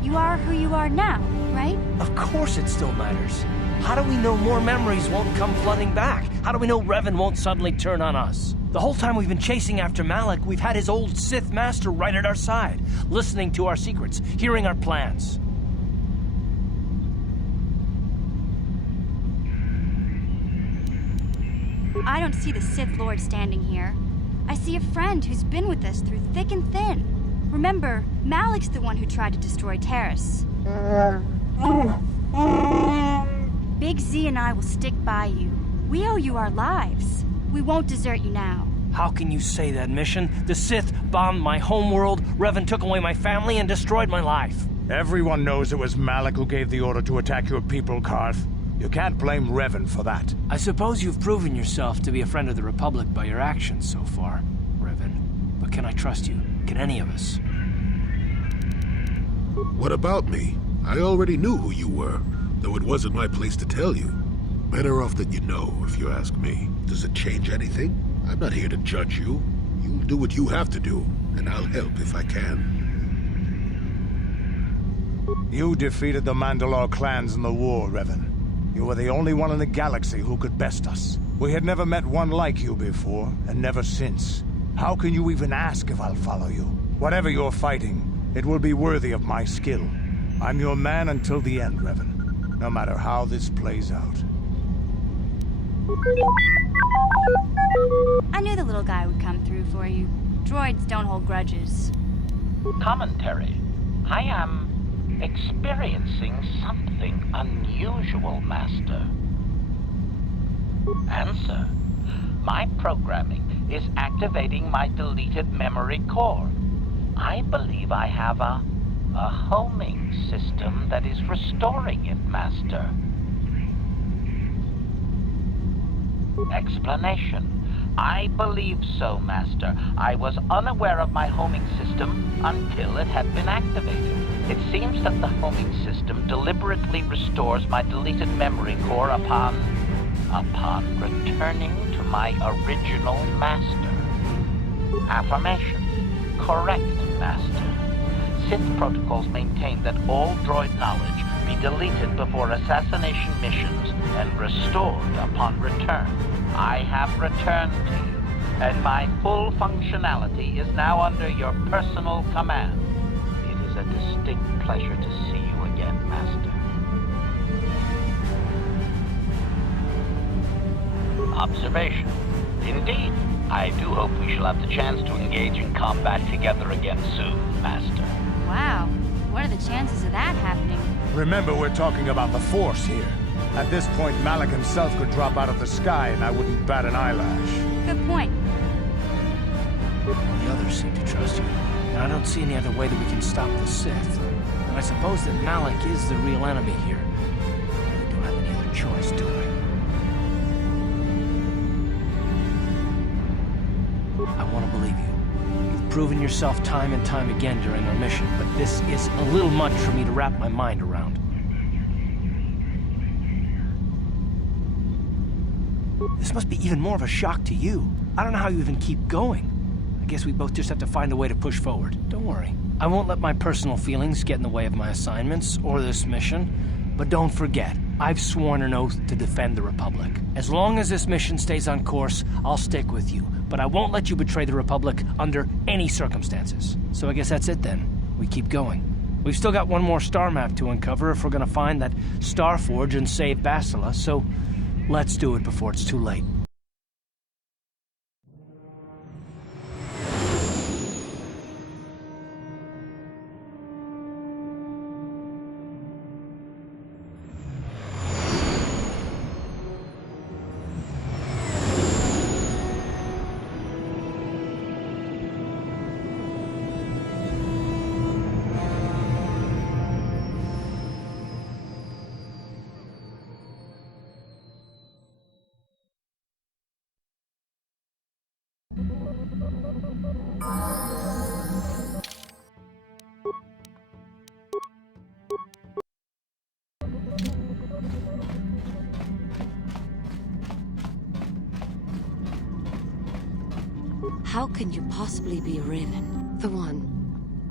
You are who you are now, right? right? Of course it still matters. How do we know more memories won't come flooding back? How do we know Revan won't suddenly turn on us? The whole time we've been chasing after Malak, we've had his old Sith master right at our side, listening to our secrets, hearing our plans. I don't see the Sith Lord standing here. I see a friend who's been with us through thick and thin. Remember, Malak's the one who tried to destroy Terrace. Big Z and I will stick by you. We owe you our lives. We won't desert you now. How can you say that, Mission? The Sith bombed my homeworld, Revan took away my family, and destroyed my life. Everyone knows it was Malak who gave the order to attack your people, Karth. You can't blame Revan for that. I suppose you've proven yourself to be a friend of the Republic by your actions so far, Revan. But can I trust you? Can any of us? What about me? I already knew who you were, though it wasn't my place to tell you. Better off than you know, if you ask me. Does it change anything? I'm not here to judge you. You'll do what you have to do, and I'll help if I can. You defeated the Mandalore clans in the war, Revan. You were the only one in the galaxy who could best us. We had never met one like you before, and never since. How can you even ask if I'll follow you? Whatever you're fighting, it will be worthy of my skill. I'm your man until the end, Revan. No matter how this plays out. I knew the little guy would come through for you. Droids don't hold grudges. Commentary. I am experiencing something unusual, Master. Answer. My programming is activating my deleted memory core. I believe I have a homing system that is restoring it, Master. Explanation. I believe so, Master. I was unaware of my homing system until it had been activated. It seems that the homing system deliberately restores my deleted memory core upon returning to my original master. Affirmation. Correct, Master. Sith protocols maintain that all droid knowledge be deleted before assassination missions and restored upon return. I have returned to you, and my full functionality is now under your personal command. It is a distinct pleasure to see you again, Master. Observation. Indeed, I do hope we shall have the chance to engage in combat together again soon, Master. Wow, what are the chances of that happening? Remember, we're talking about the Force here. At this point, Malak himself could drop out of the sky and I wouldn't bat an eyelash. Good point. The others seem to trust you, and I don't see any other way that we can stop the Sith. And I suppose that Malak is the real enemy here. I really don't have any other choice, do I? I want to believe you. You've proven yourself time and time again during our mission, but this is a little much for me to wrap my mind around. This must be even more of a shock to you. I don't know how you even keep going. I guess we both just have to find a way to push forward. Don't worry. I won't let my personal feelings get in the way of my assignments or this mission. But don't forget, I've sworn an oath to defend the Republic. As long as this mission stays on course, I'll stick with you. But I won't let you betray the Republic under any circumstances. So I guess that's it then. We keep going. We've still got one more star map to uncover if we're gonna find that Star Forge and save Bastila, so let's do it before it's too late. How can you possibly be Raven?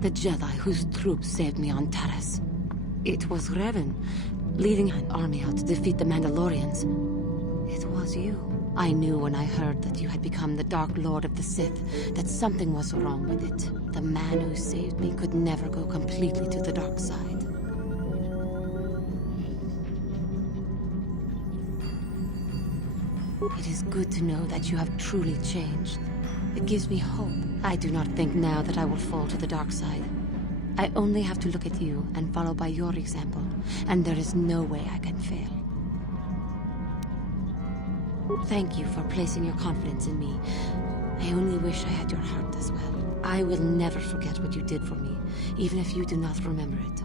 The Jedi whose troops saved me on Taris. It was Revan, leading an army out to defeat the Mandalorians. It was you. I knew when I heard that you had become the Dark Lord of the Sith, that something was wrong with it. The man who saved me could never go completely to the dark side. It is good to know that you have truly changed. It gives me hope. I do not think now that I will fall to the dark side. I only have to look at you and follow by your example, and there is no way I can fail. Thank you for placing your confidence in me. I only wish I had your heart as well. I will never forget what you did for me, even if you do not remember it.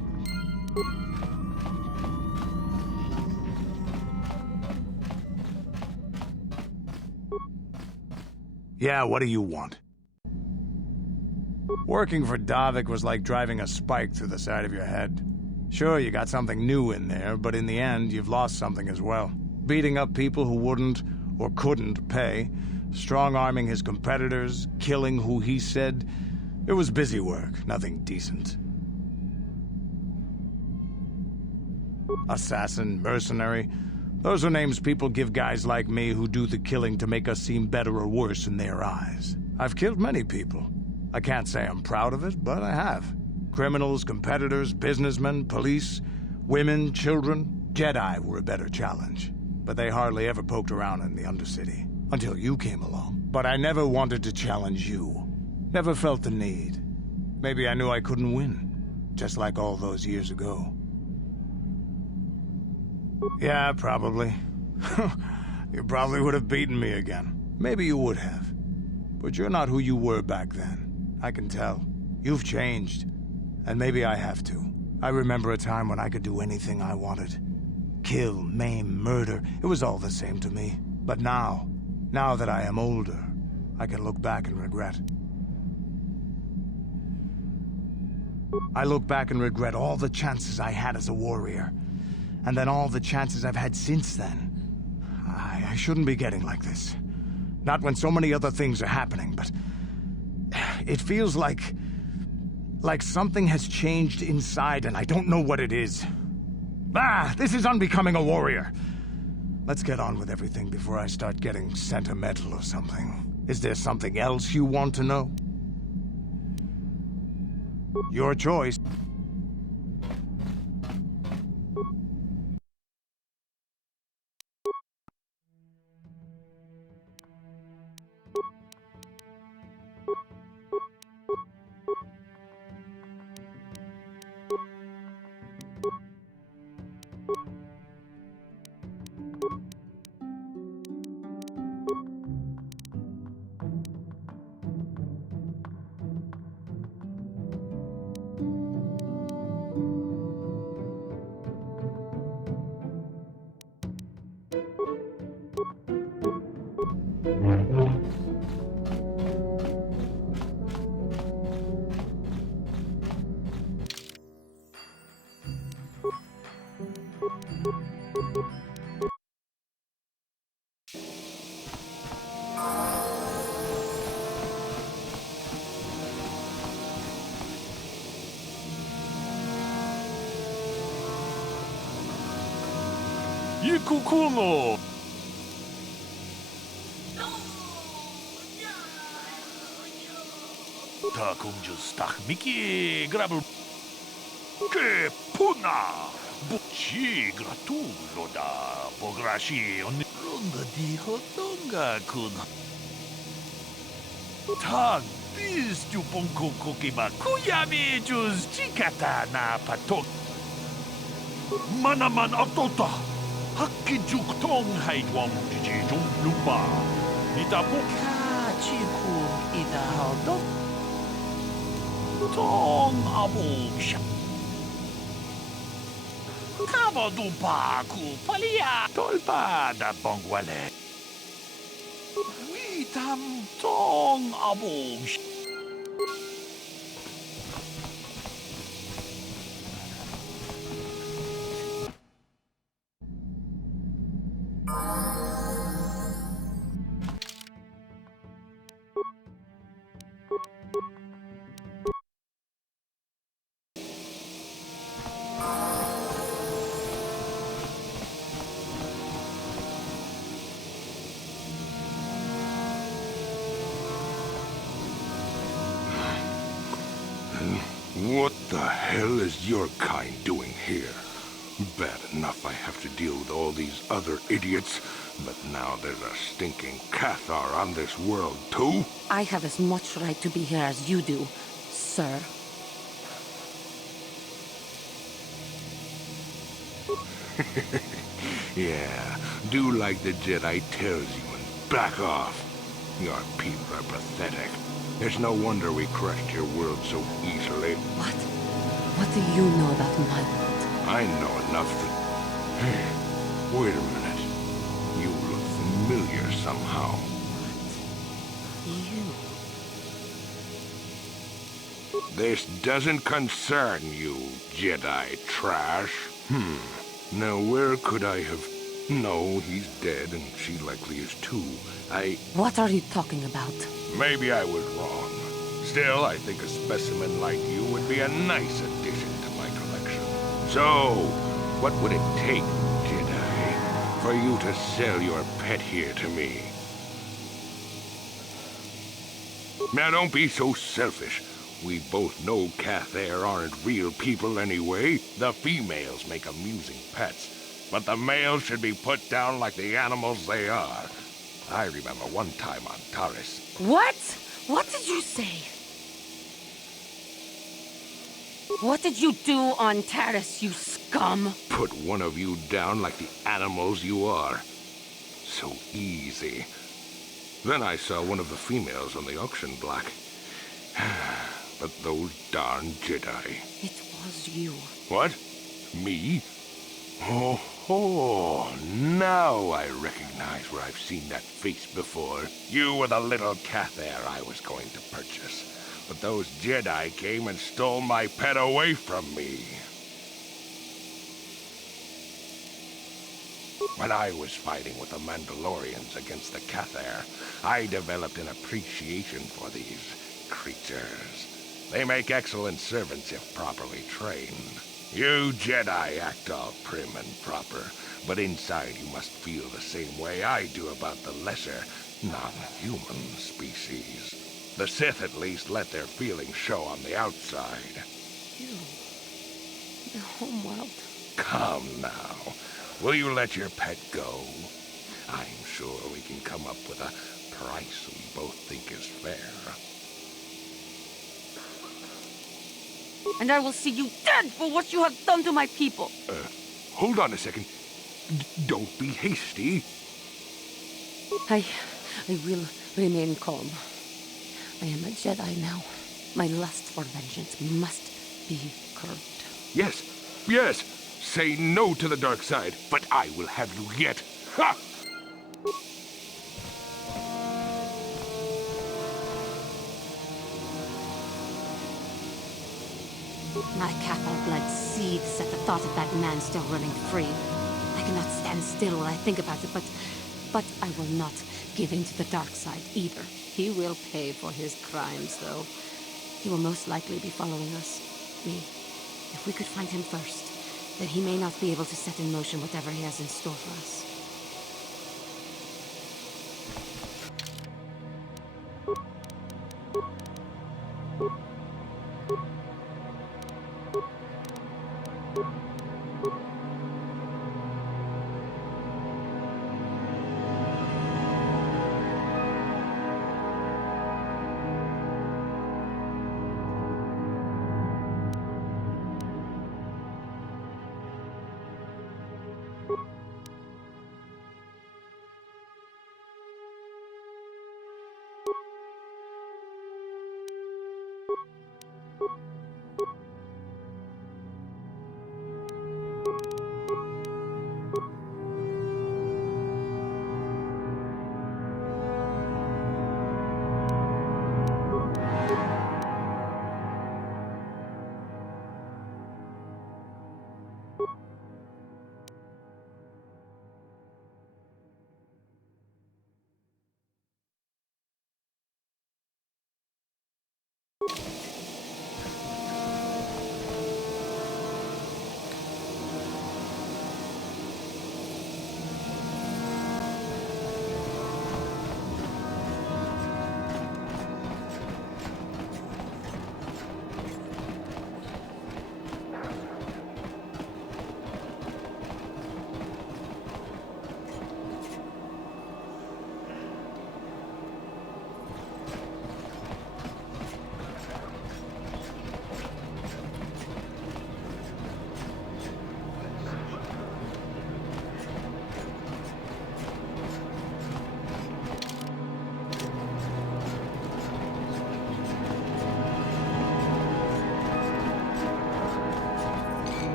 Yeah, what do you want? Working for Davik was like driving a spike through the side of your head. Sure, you got something new in there, but in the end, you've lost something as well. Beating up people who wouldn't or couldn't pay, strong-arming his competitors, killing who he said. It was busy work, nothing decent. Assassin, mercenary, those are names people give guys like me who do the killing to make us seem better or worse in their eyes. I've killed many people. I can't say I'm proud of it, but I have. Criminals, competitors, businessmen, police, women, children. Jedi were a better challenge, but they hardly ever poked around in the Undercity. Until you came along. But I never wanted to challenge you. Never felt the need. Maybe I knew I couldn't win. Just like all those years ago. Yeah, probably. You probably would have beaten me again. Maybe you would have. But you're not who you were back then. I can tell. You've changed. And maybe I have to. I remember a time when I could do anything I wanted. Kill, maim, murder. It was all the same to me. But now that I am older, I can look back and regret. I look back and regret all the chances I had as a warrior. And then all the chances I've had since then. I shouldn't be getting like this. Not when so many other things are happening, but... It feels like something has changed inside and I don't know what it is. This is unbecoming a warrior. Let's get on with everything before I start getting sentimental or something. Is there something else you want to know? Your choice. Kukuno. Takunjus tak Miki grabul. Che puna. Buci gratulo da pograshi on ronda di hotonga kun. Tag bis tu ponko kokima kuyami jus chikata na patok. Manaman atota. Hakkijuk tong haidwam jijum lupa. Nitapu kachikum idahado. Tong abong siya. Kavadupa ku palia. Tolpa da bongwale. Witam tong abong siya. What the hell is your kind doing here? Bad enough I have to deal with all these other idiots, but now there's a stinking Cathar on this world, too? I have as much right to be here as you do, sir. Yeah, do like the Jedi tells you and back off. Your people are pathetic. It's no wonder we crushed your world so easily. What? What do you know about my world? I know enough to... Hey, wait a minute. You look familiar somehow. You? This doesn't concern you, Jedi trash. Now where could I have... No, he's dead, and she likely is too. What are you talking about? Maybe I was wrong. Still, I think a specimen like you would be a nice addition to my collection. So, what would it take, Jedi, for you to sell your pet here to me? Now, don't be so selfish. We both know Cathar aren't real people anyway. The females make amusing pets, but the males should be put down like the animals they are. I remember one time on Taris. What? What did you say? What did you do on Taris, you scum? Put one of you down like the animals you are. So easy. Then I saw one of the females on the auction block. But those darn Jedi. It was you. What? Me? Oh, now I recognize where I've seen that face before. You were the little Cathar I was going to purchase. But those Jedi came and stole my pet away from me. When I was fighting with the Mandalorians against the Cathar, I developed an appreciation for these creatures. They make excellent servants if properly trained. You Jedi act all prim and proper, but inside you must feel the same way I do about the lesser, non-human species. The Sith at least let their feelings show on the outside. You... the homeworld. Come now. Will you let your pet go? I'm sure we can come up with a price we both think is fair. And I will see you dead for what you have done to my people. Hold on a second. Don't be hasty. I will remain calm. I am a Jedi now. My lust for vengeance must be curbed. Yes, yes. Say no to the dark side, but I will have you yet. Ha! My Cathar blood seethes at the thought of that man still running free. I cannot stand still when I think about it, but I will not give in to the dark side either. He will pay for his crimes, though. He will most likely be following us. Me. If we could find him first, then he may not be able to set in motion whatever he has in store for us.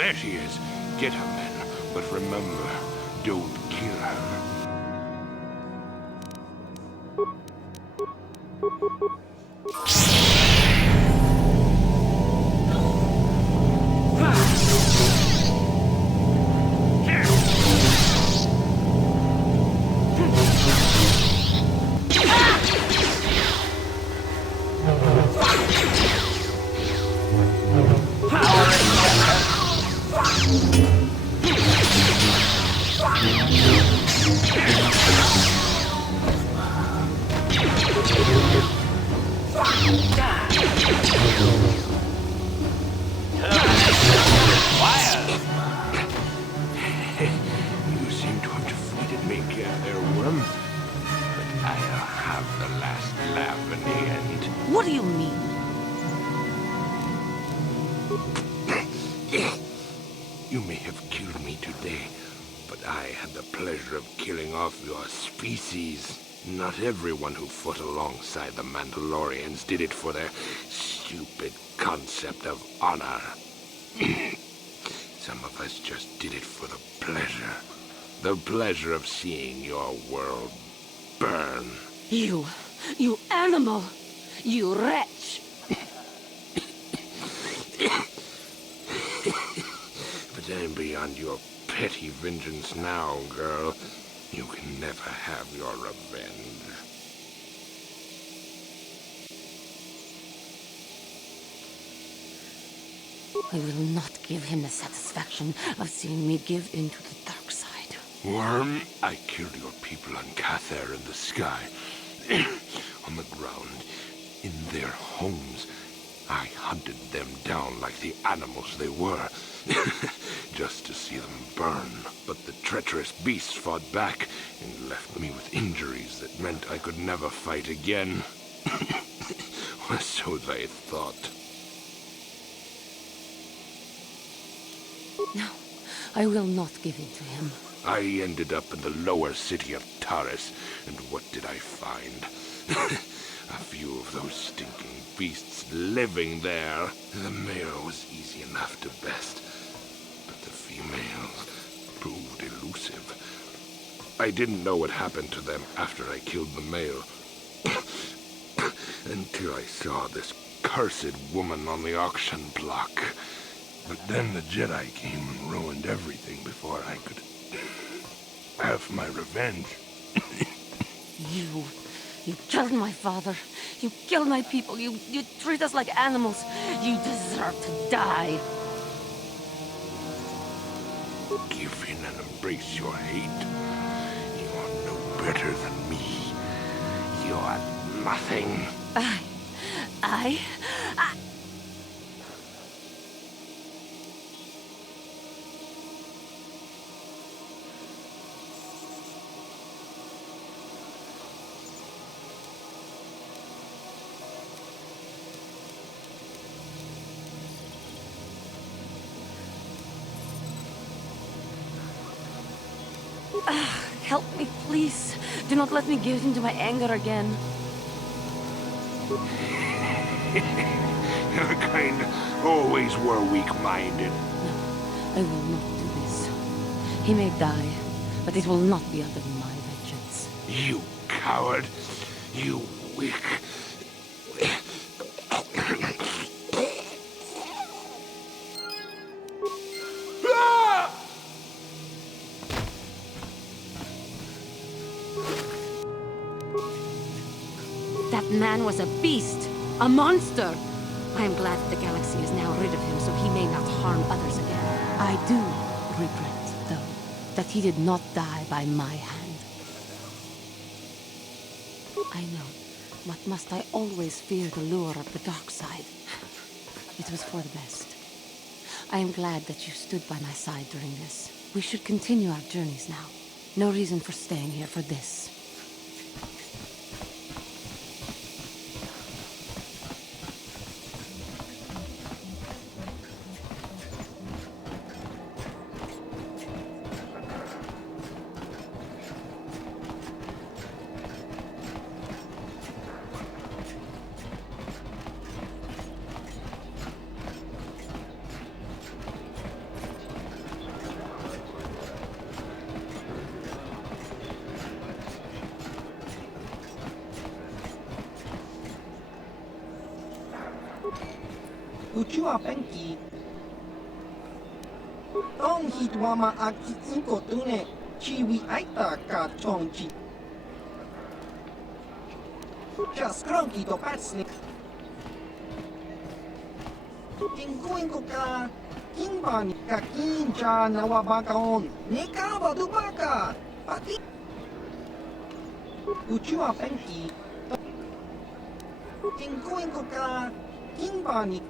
There she is. Get her, men. But remember, don't kill her. You seem to have defeated me, Airworm. But I'll have the last laugh in the end. What do you mean? You may have killed me today, but I had the pleasure of killing off your species. Not everyone who fought alongside the Mandalorians did it for their stupid concept of honor. Some of us just did it for the pleasure. The pleasure of seeing your world burn. You animal! You wretch! But I'm beyond your petty vengeance now, girl. You can never have your revenge. I will not give him the satisfaction of seeing me give in to the dark side. Worm, I killed your people on Cather in the sky. On the ground, in their homes. I hunted them down like the animals they were. Just to see them burn. But the treacherous beasts fought back and left me with injuries that meant I could never fight again. Or so they thought. No, I will not give in to him. I ended up in the lower city of Taris, and what did I find? A few of those stinking beasts living there. The male was easy enough to best, but the females proved elusive. I didn't know what happened to them after I killed the male. Until I saw this cursed woman on the auction block. But then the Jedi came and ruined everything before I could have my revenge. You killed my father. You killed my people. You treat us like animals. You deserve to die. Give in and embrace your hate. You are no better than me. You are nothing. I... Help me, please. Do not let me give in to my anger again. Your kind always were weak-minded. No, I will not do this. He may die, but it will not be under my vengeance. You coward! You weak... That man was a beast, a monster. I am glad that the galaxy is now rid of him so he may not harm others again. I do regret, though, that he did not die by my hand. I know, but must I always fear the lure of the dark side? It was for the best. I am glad that you stood by my side during this. We should continue our journeys now. No reason for staying here for this. Uchiwa penki. Tong hitwama aki inko tune chiwi aita ka chongchi. Just cronky to patsni. Inko ka kinbani ka kinja nawabakaon. Nekaba dubaka. Pati. Uchiwa penki. Inko ka kinbani.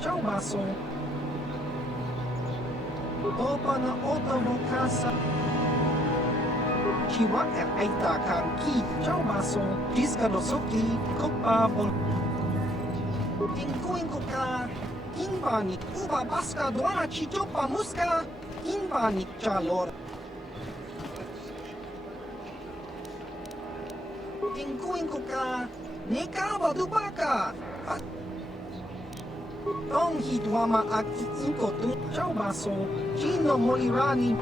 Ciao baso. Topa na otomo kasa. Chiwa e aita kan ki. Ciao baso. Jiska dosoki. Kopa bon. Inko ka. Kinbani. Uba baska doana chichopa muska. Kinbani chalor. Inko ka. Nekaba dubaka. Tong hitwama aki inko tu. Ciao baso. Chino molirani.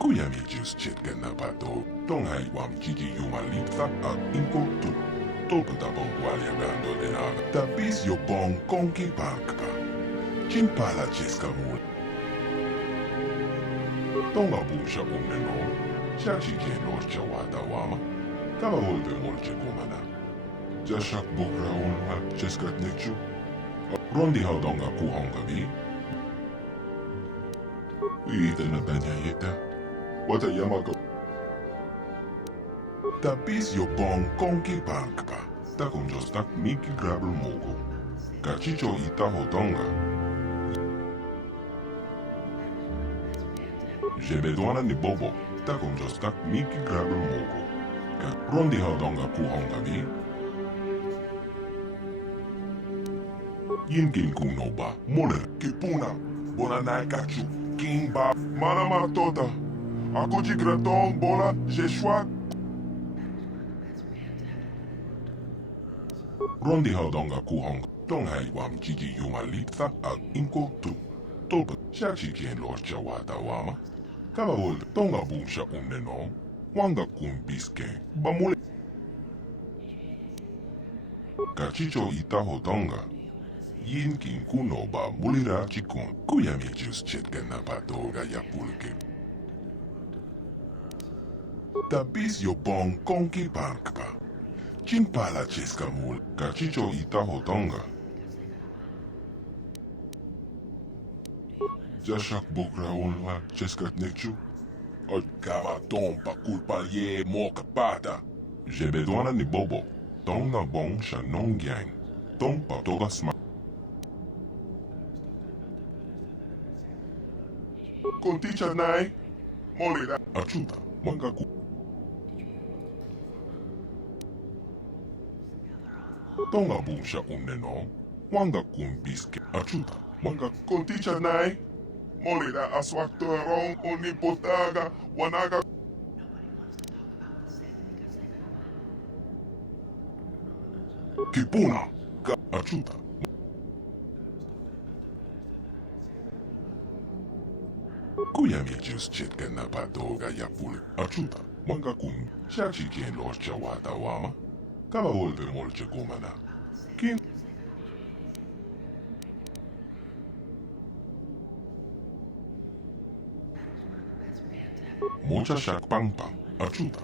Kuyami just chitken na pato. Tonghai wam chiki yumalipta ak inkotu. Topo tabo walia dando de naga. Tabis yo bong konki parkpa. Chimpala chiska mul. Tonga busha umneno. Chachi ke norcha wata wama. Tama ulbe molche kumana. Jashak bukra ulma cheskat nechu. Rondi haudonga kuhonga bi. Uite na tanya yeta. Wata yamako. Tapis yo bong konki pankpa. Takum just tak miki grabel mogo. Kachicho ita hotonga. Jebedwana ni bobo. Takum just tak miki grabel mogo. Rondi hodonga kuhonga bi. Yinkin kunoba. Mole. Kipuna. Bona nai kachu. King ba. Manama tota. Akuchi gratong bola. Jeshua. Rondi hodonga kuhonga. Tonghai wam chiji yuma litha al inko tu. Tolpa shachi kien lorcha wata wama. Kama wolde tonga boomsha uneno. Wanga kun biske. Bamule. Kachicho ita hodonga. Yinkin kuno ba mulira chikun. Kuyami jus chetken na patoga yapulke. Tabis yo bong konki pankpa. Chimpala cheska mul. Kachicho ita hodonga. Jashak bukra ulwa cheskat nekchu. Od kama tompa kulpa ye moka pata. Jebedwana ni bobo. Tonga bong shanong yang. Tompa toga sma. Konticha nai. Molira. Achuta. Manga ku. Tonga boomsha uneno. Wanga kumbiske. Achuta. Manga konticha nai. Molira aswaktorong onipotaga. Wanaga. Kipuna. Ka. Achuta. Kuyami just chetken na patoga yapule. Achuta. Manga kun. Shachi kien lorcha wata wama. Kama wolve molche kumana. Kin. Mocha shak pang pang. Achuta.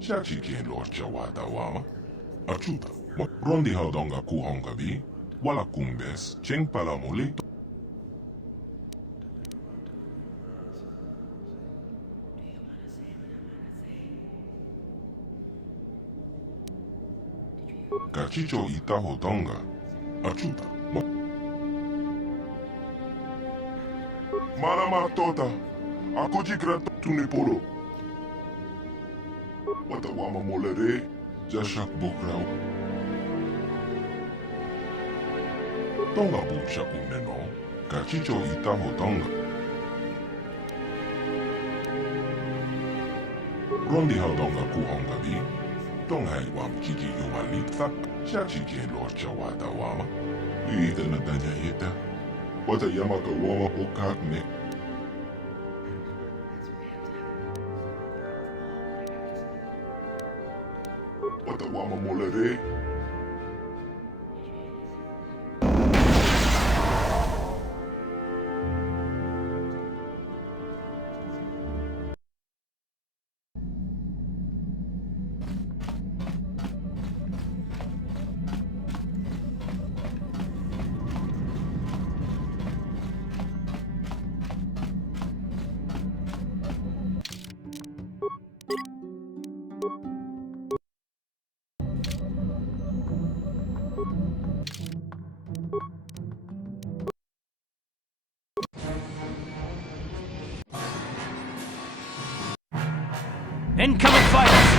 Shachi kien lorcha wata wama. Achuta. Rondi hodonga kuhonga bi. Wala kumbes. Cheng palamuli. Kachicho ita hodonga. Achuta. Manama tota. Akuji grato tunipolo. Wata wama molere. Jashak bukra. Tonga boomsha uneno. Kachicho ita hodonga. Rondi hodonga kuhonga bi. Tonghai wam chiji yuma litha. Shachi kien lorcha wata wama. Ita na danya yeta. Wata yamaka wama okakne. Wata wama molere. Incoming fighters!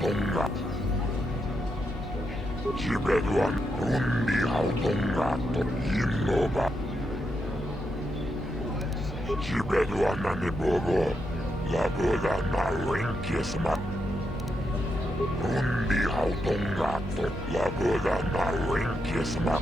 hautonga. Jibeduan rundi hautonga to yinnoba. Jibeduan nani bobo. Laboda na rinkisma. Rundi hautonga to laboda na rinkisma.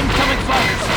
Incoming fighters!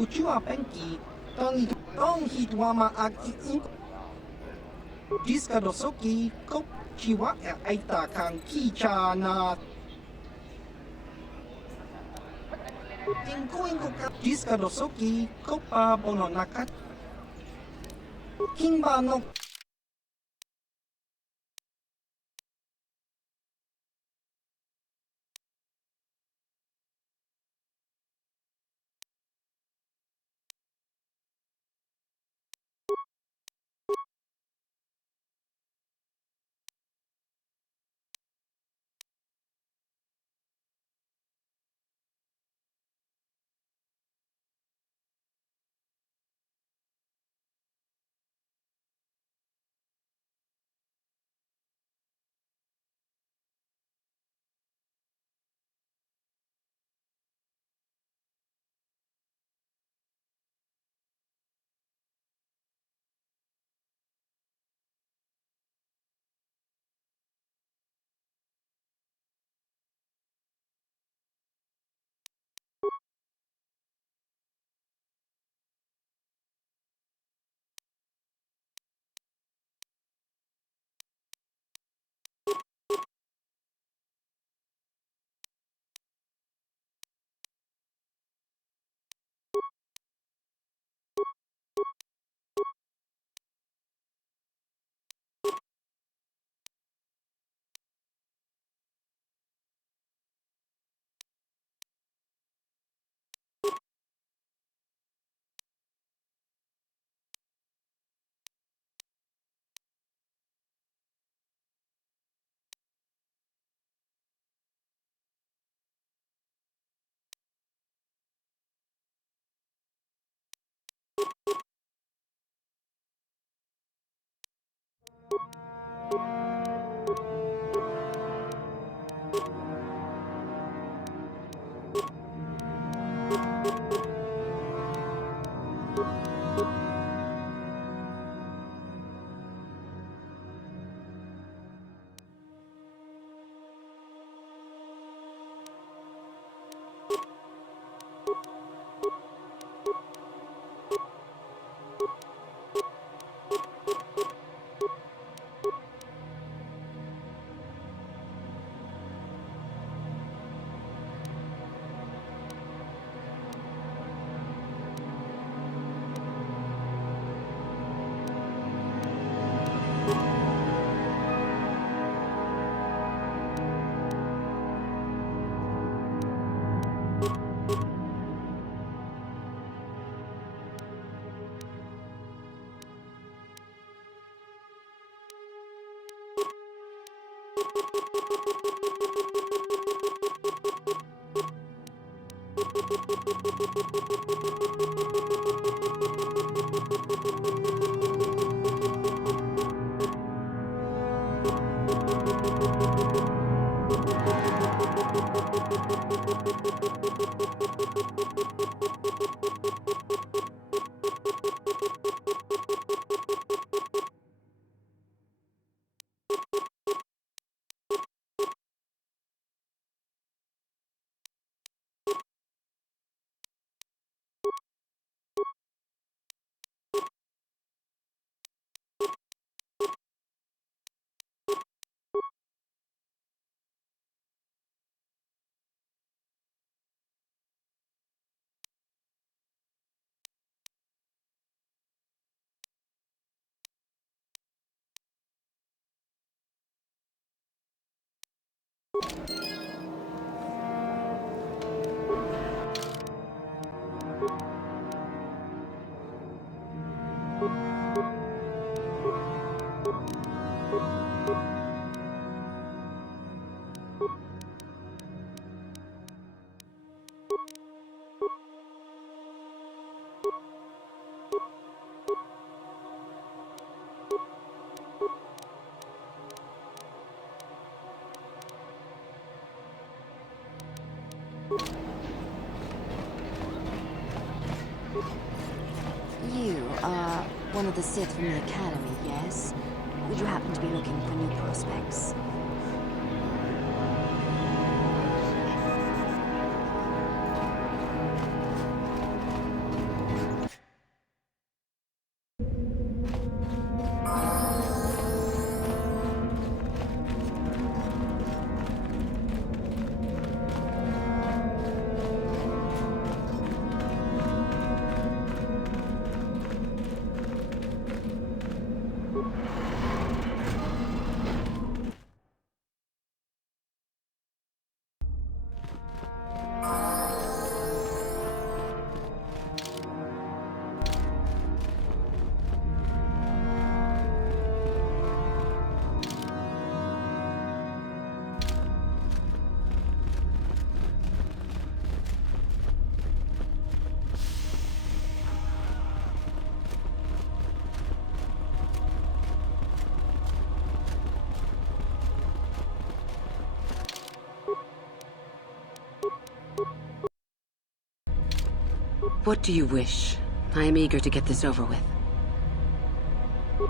Uchua penki, tong hitwama ag iink. Jiska dosoki, kop chiwa aita kang kicha na. Inko ka. Jiska dosoki, kopa bono nakat. Kimba no You are one of the Sith from the Academy, yes? Would you happen to be looking for new prospects? What do you wish? I am eager to get this over with.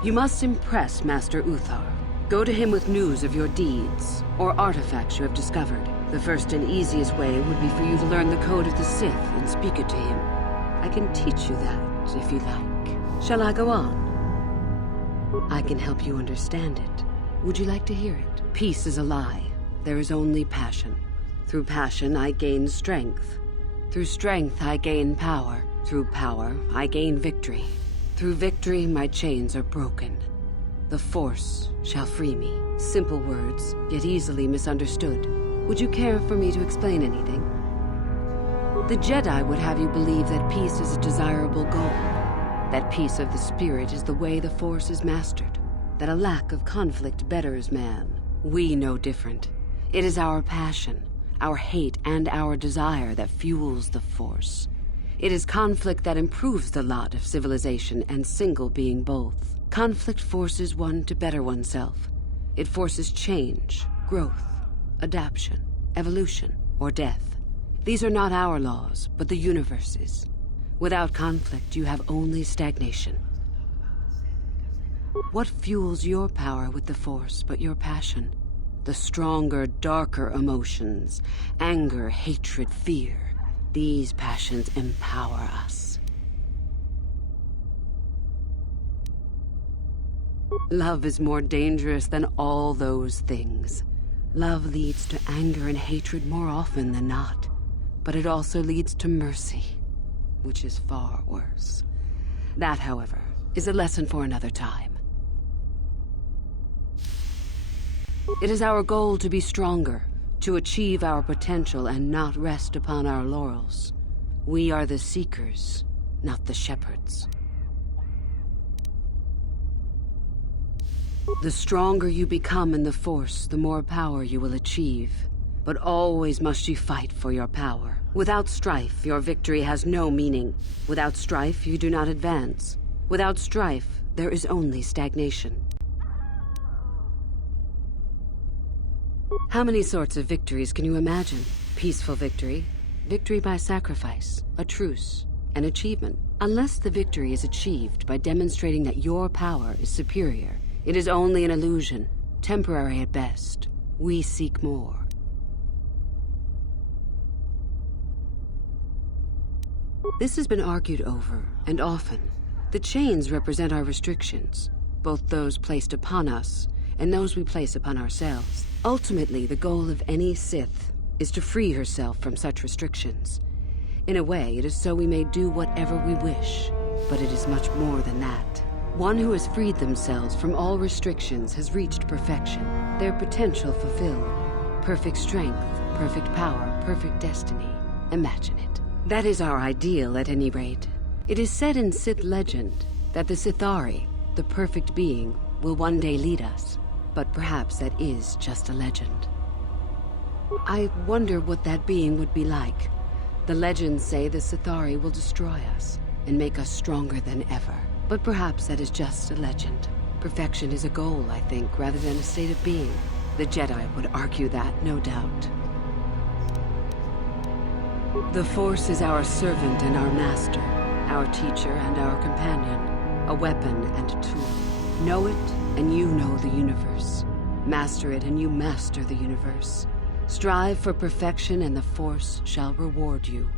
You must impress Master Uthar. Go to him with news of your deeds, or artifacts you have discovered. The first and easiest way would be for you to learn the code of the Sith and speak it to him. I can teach you that, if you like. Shall I go on? I can help you understand it. Would you like to hear it? Peace is a lie. There is only passion. Through passion, I gain strength. Through strength, I gain power. Through power, I gain victory. Through victory, my chains are broken. The Force shall free me. Simple words, yet easily misunderstood. Would you care for me to explain anything? The Jedi would have you believe that peace is a desirable goal. That peace of the spirit is the way the Force is mastered. That a lack of conflict betters man. We know different. It is our passion, our hate, and our desire that fuels the Force. It is conflict that improves the lot of civilization and single being both. Conflict forces one to better oneself. It forces change, growth, adaptation, evolution, or death. These are not our laws, but the universe's. Without conflict, you have only stagnation. What fuels your power with the Force but your passion? The stronger, darker emotions. Anger, hatred, fear. These passions empower us. Love is more dangerous than all those things. Love leads to anger and hatred more often than not. But it also leads to mercy, which is far worse. That, however, is a lesson for another time. It is our goal to be stronger, to achieve our potential and not rest upon our laurels. We are the seekers, not the shepherds. The stronger you become in the Force, the more power you will achieve. But always must you fight for your power. Without strife, your victory has no meaning. Without strife, you do not advance. Without strife, there is only stagnation. How many sorts of victories can you imagine? Peaceful victory, victory by sacrifice, a truce, an achievement. Unless the victory is achieved by demonstrating that your power is superior, it is only an illusion, temporary at best. We seek more. This has been argued over, and often. The chains represent our restrictions, both those placed upon us and those we place upon ourselves. Ultimately, the goal of any Sith is to free herself from such restrictions. In a way, it is so we may do whatever we wish, but it is much more than that. One who has freed themselves from all restrictions has reached perfection, their potential fulfilled. Perfect strength, perfect power, perfect destiny. Imagine it. That is our ideal, at any rate. It is said in Sith legend that the Sithari, the perfect being, will one day lead us. But perhaps that is just a legend. I wonder what that being would be like. The legends say the Sithari will destroy us and make us stronger than ever. But perhaps that is just a legend. Perfection is a goal, I think, rather than a state of being. The Jedi would argue that, no doubt. The Force is our servant and our master, our teacher and our companion, a weapon and a tool. Know it, and you know the universe. Master it, and you master the universe. Strive for perfection, and the Force shall reward you.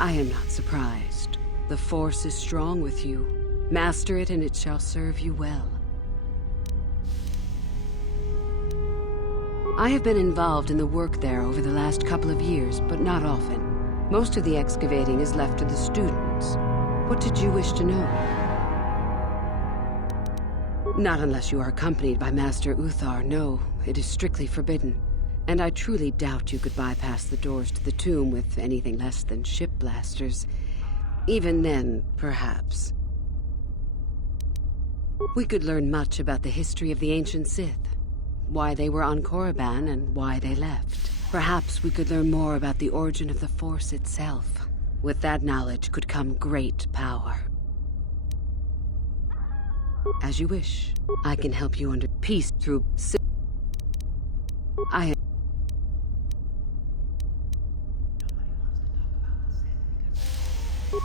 I am not surprised. The Force is strong with you. Master it, and it shall serve you well. I have been involved in the work there over the last couple of years, but not often. Most of the excavating is left to the students. What did you wish to know? Not unless you are accompanied by Master Uthar, no. It is strictly forbidden. And I truly doubt you could bypass the doors to the tomb with anything less than ship blasters. Even then, perhaps. We could learn much about the history of the ancient Sith. Why they were on Korriban and why they left. Perhaps we could learn more about the origin of the Force itself. With that knowledge could come great power. As you wish. I can help you under peace through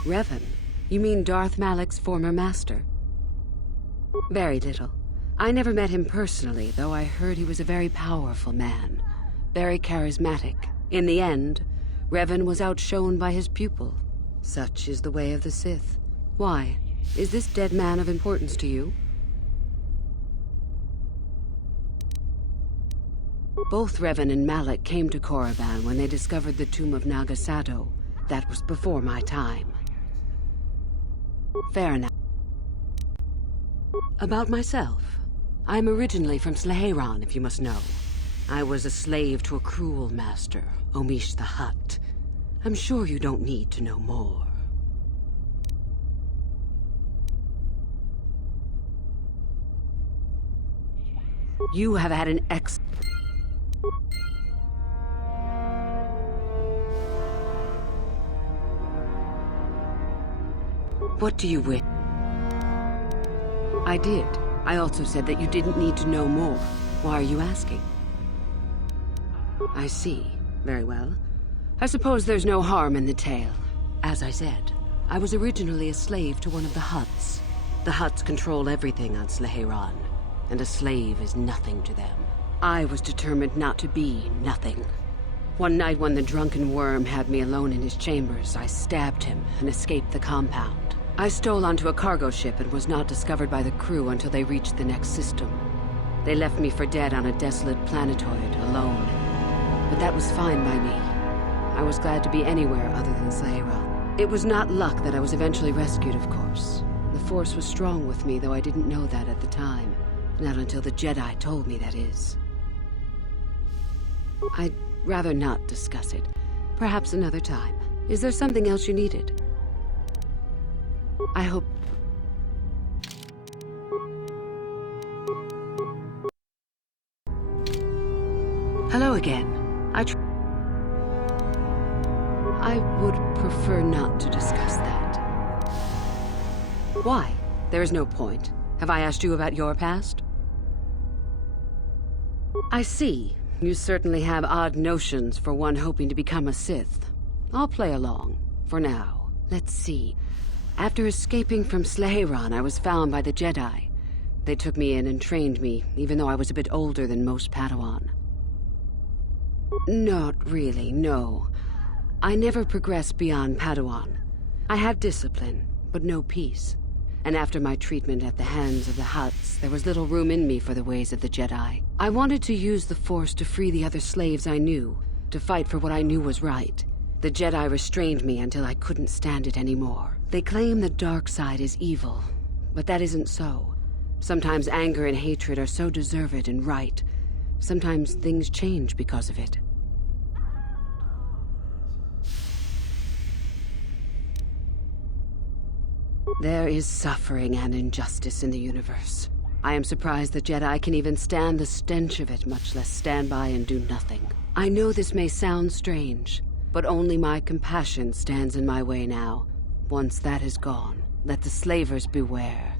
Revan? You mean Darth Malak's former master? Very little. I never met him personally, though I heard he was a very powerful man. Very charismatic. In the end, Revan was outshone by his pupil. Such is the way of the Sith. Why? Is this dead man of importance to you? Both Revan and Malak came to Korriban when they discovered the tomb of Nagasado. That was before my time. Fair enough. About myself. I'm originally from Sleheyron, if you must know. I was a slave to a cruel master, Omish the Hutt. I'm sure you don't need to know more. You have had an What do you wish? I did. I also said that you didn't need to know more. Why are you asking? I see. Very well. I suppose there's no harm in the tale. As I said, I was originally a slave to one of the Hutts. The Hutts control everything on Sleheran, and a slave is nothing to them. I was determined not to be nothing. One night when the drunken worm had me alone in his chambers, I stabbed him and escaped the compound. I stole onto a cargo ship and was not discovered by the crew until they reached the next system. They left me for dead on a desolate planetoid, alone. But that was fine by me. I was glad to be anywhere other than Sleheran. It was not luck that I was eventually rescued, of course. The Force was strong with me, though I didn't know that at the time. Not until the Jedi told me, that is. I'd rather not discuss it. Perhaps another time. Is there something else you needed? I hope... Hello again. I would prefer not to discuss that. Why? There is no point. Have I asked you about your past? I see. You certainly have odd notions for one hoping to become a Sith. I'll play along. For now. Let's see. After escaping from Sleheran, I was found by the Jedi. They took me in and trained me, even though I was a bit older than most Padawan. Not really, no. I never progressed beyond Padawan. I have discipline, but no peace. And after my treatment at the hands of the Hutts, there was little room in me for the ways of the Jedi. I wanted to use the Force to free the other slaves I knew, to fight for what I knew was right. The Jedi restrained me until I couldn't stand it anymore. They claim the dark side is evil, but that isn't so. Sometimes anger and hatred are so deserved and right. Sometimes things change because of it. There is suffering and injustice in the universe. I am surprised the Jedi can even stand the stench of it, much less stand by and do nothing. I know this may sound strange, but only my compassion stands in my way now. Once that is gone, let the slavers beware.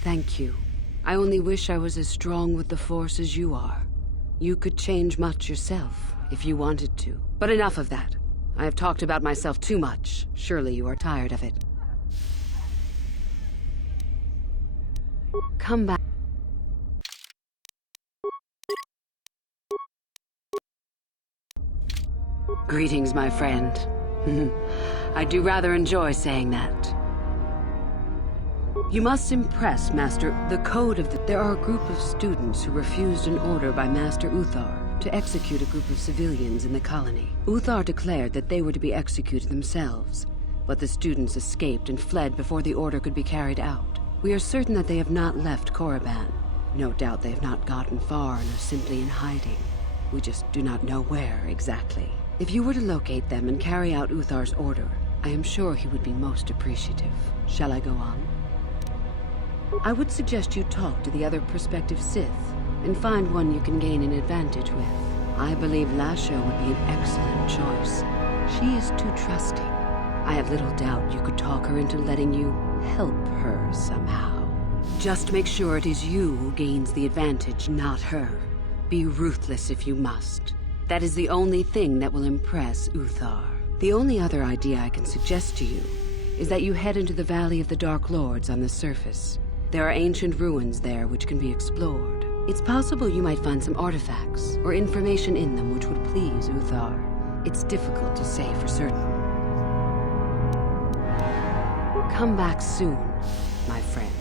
Thank you. I only wish I was as strong with the Force as you are. You could change much yourself, if you wanted to. But enough of that. I have talked about myself too much. Surely you are tired of it. Come back. Greetings, my friend. I do rather enjoy saying that. You must impress Master... The code of the... There are a group of students who refused an order by Master Uthar to execute a group of civilians in the colony. Uthar declared that they were to be executed themselves, but the students escaped and fled before the order could be carried out. We are certain that they have not left Korriban. No doubt they have not gotten far and are simply in hiding. We just do not know where exactly. If you were to locate them and carry out Uthar's order, I am sure he would be most appreciative. Shall I go on? I would suggest you talk to the other prospective Sith, and find one you can gain an advantage with. I believe Lasho would be an excellent choice. She is too trusting. I have little doubt you could talk her into letting you help her somehow. Just make sure it is you who gains the advantage, not her. Be ruthless if you must. That is the only thing that will impress Uthar. The only other idea I can suggest to you is that you head into the Valley of the Dark Lords on the surface. There are ancient ruins there which can be explored. It's possible you might find some artifacts or information in them which would please Uthar. It's difficult to say for certain. Come back soon, my friend.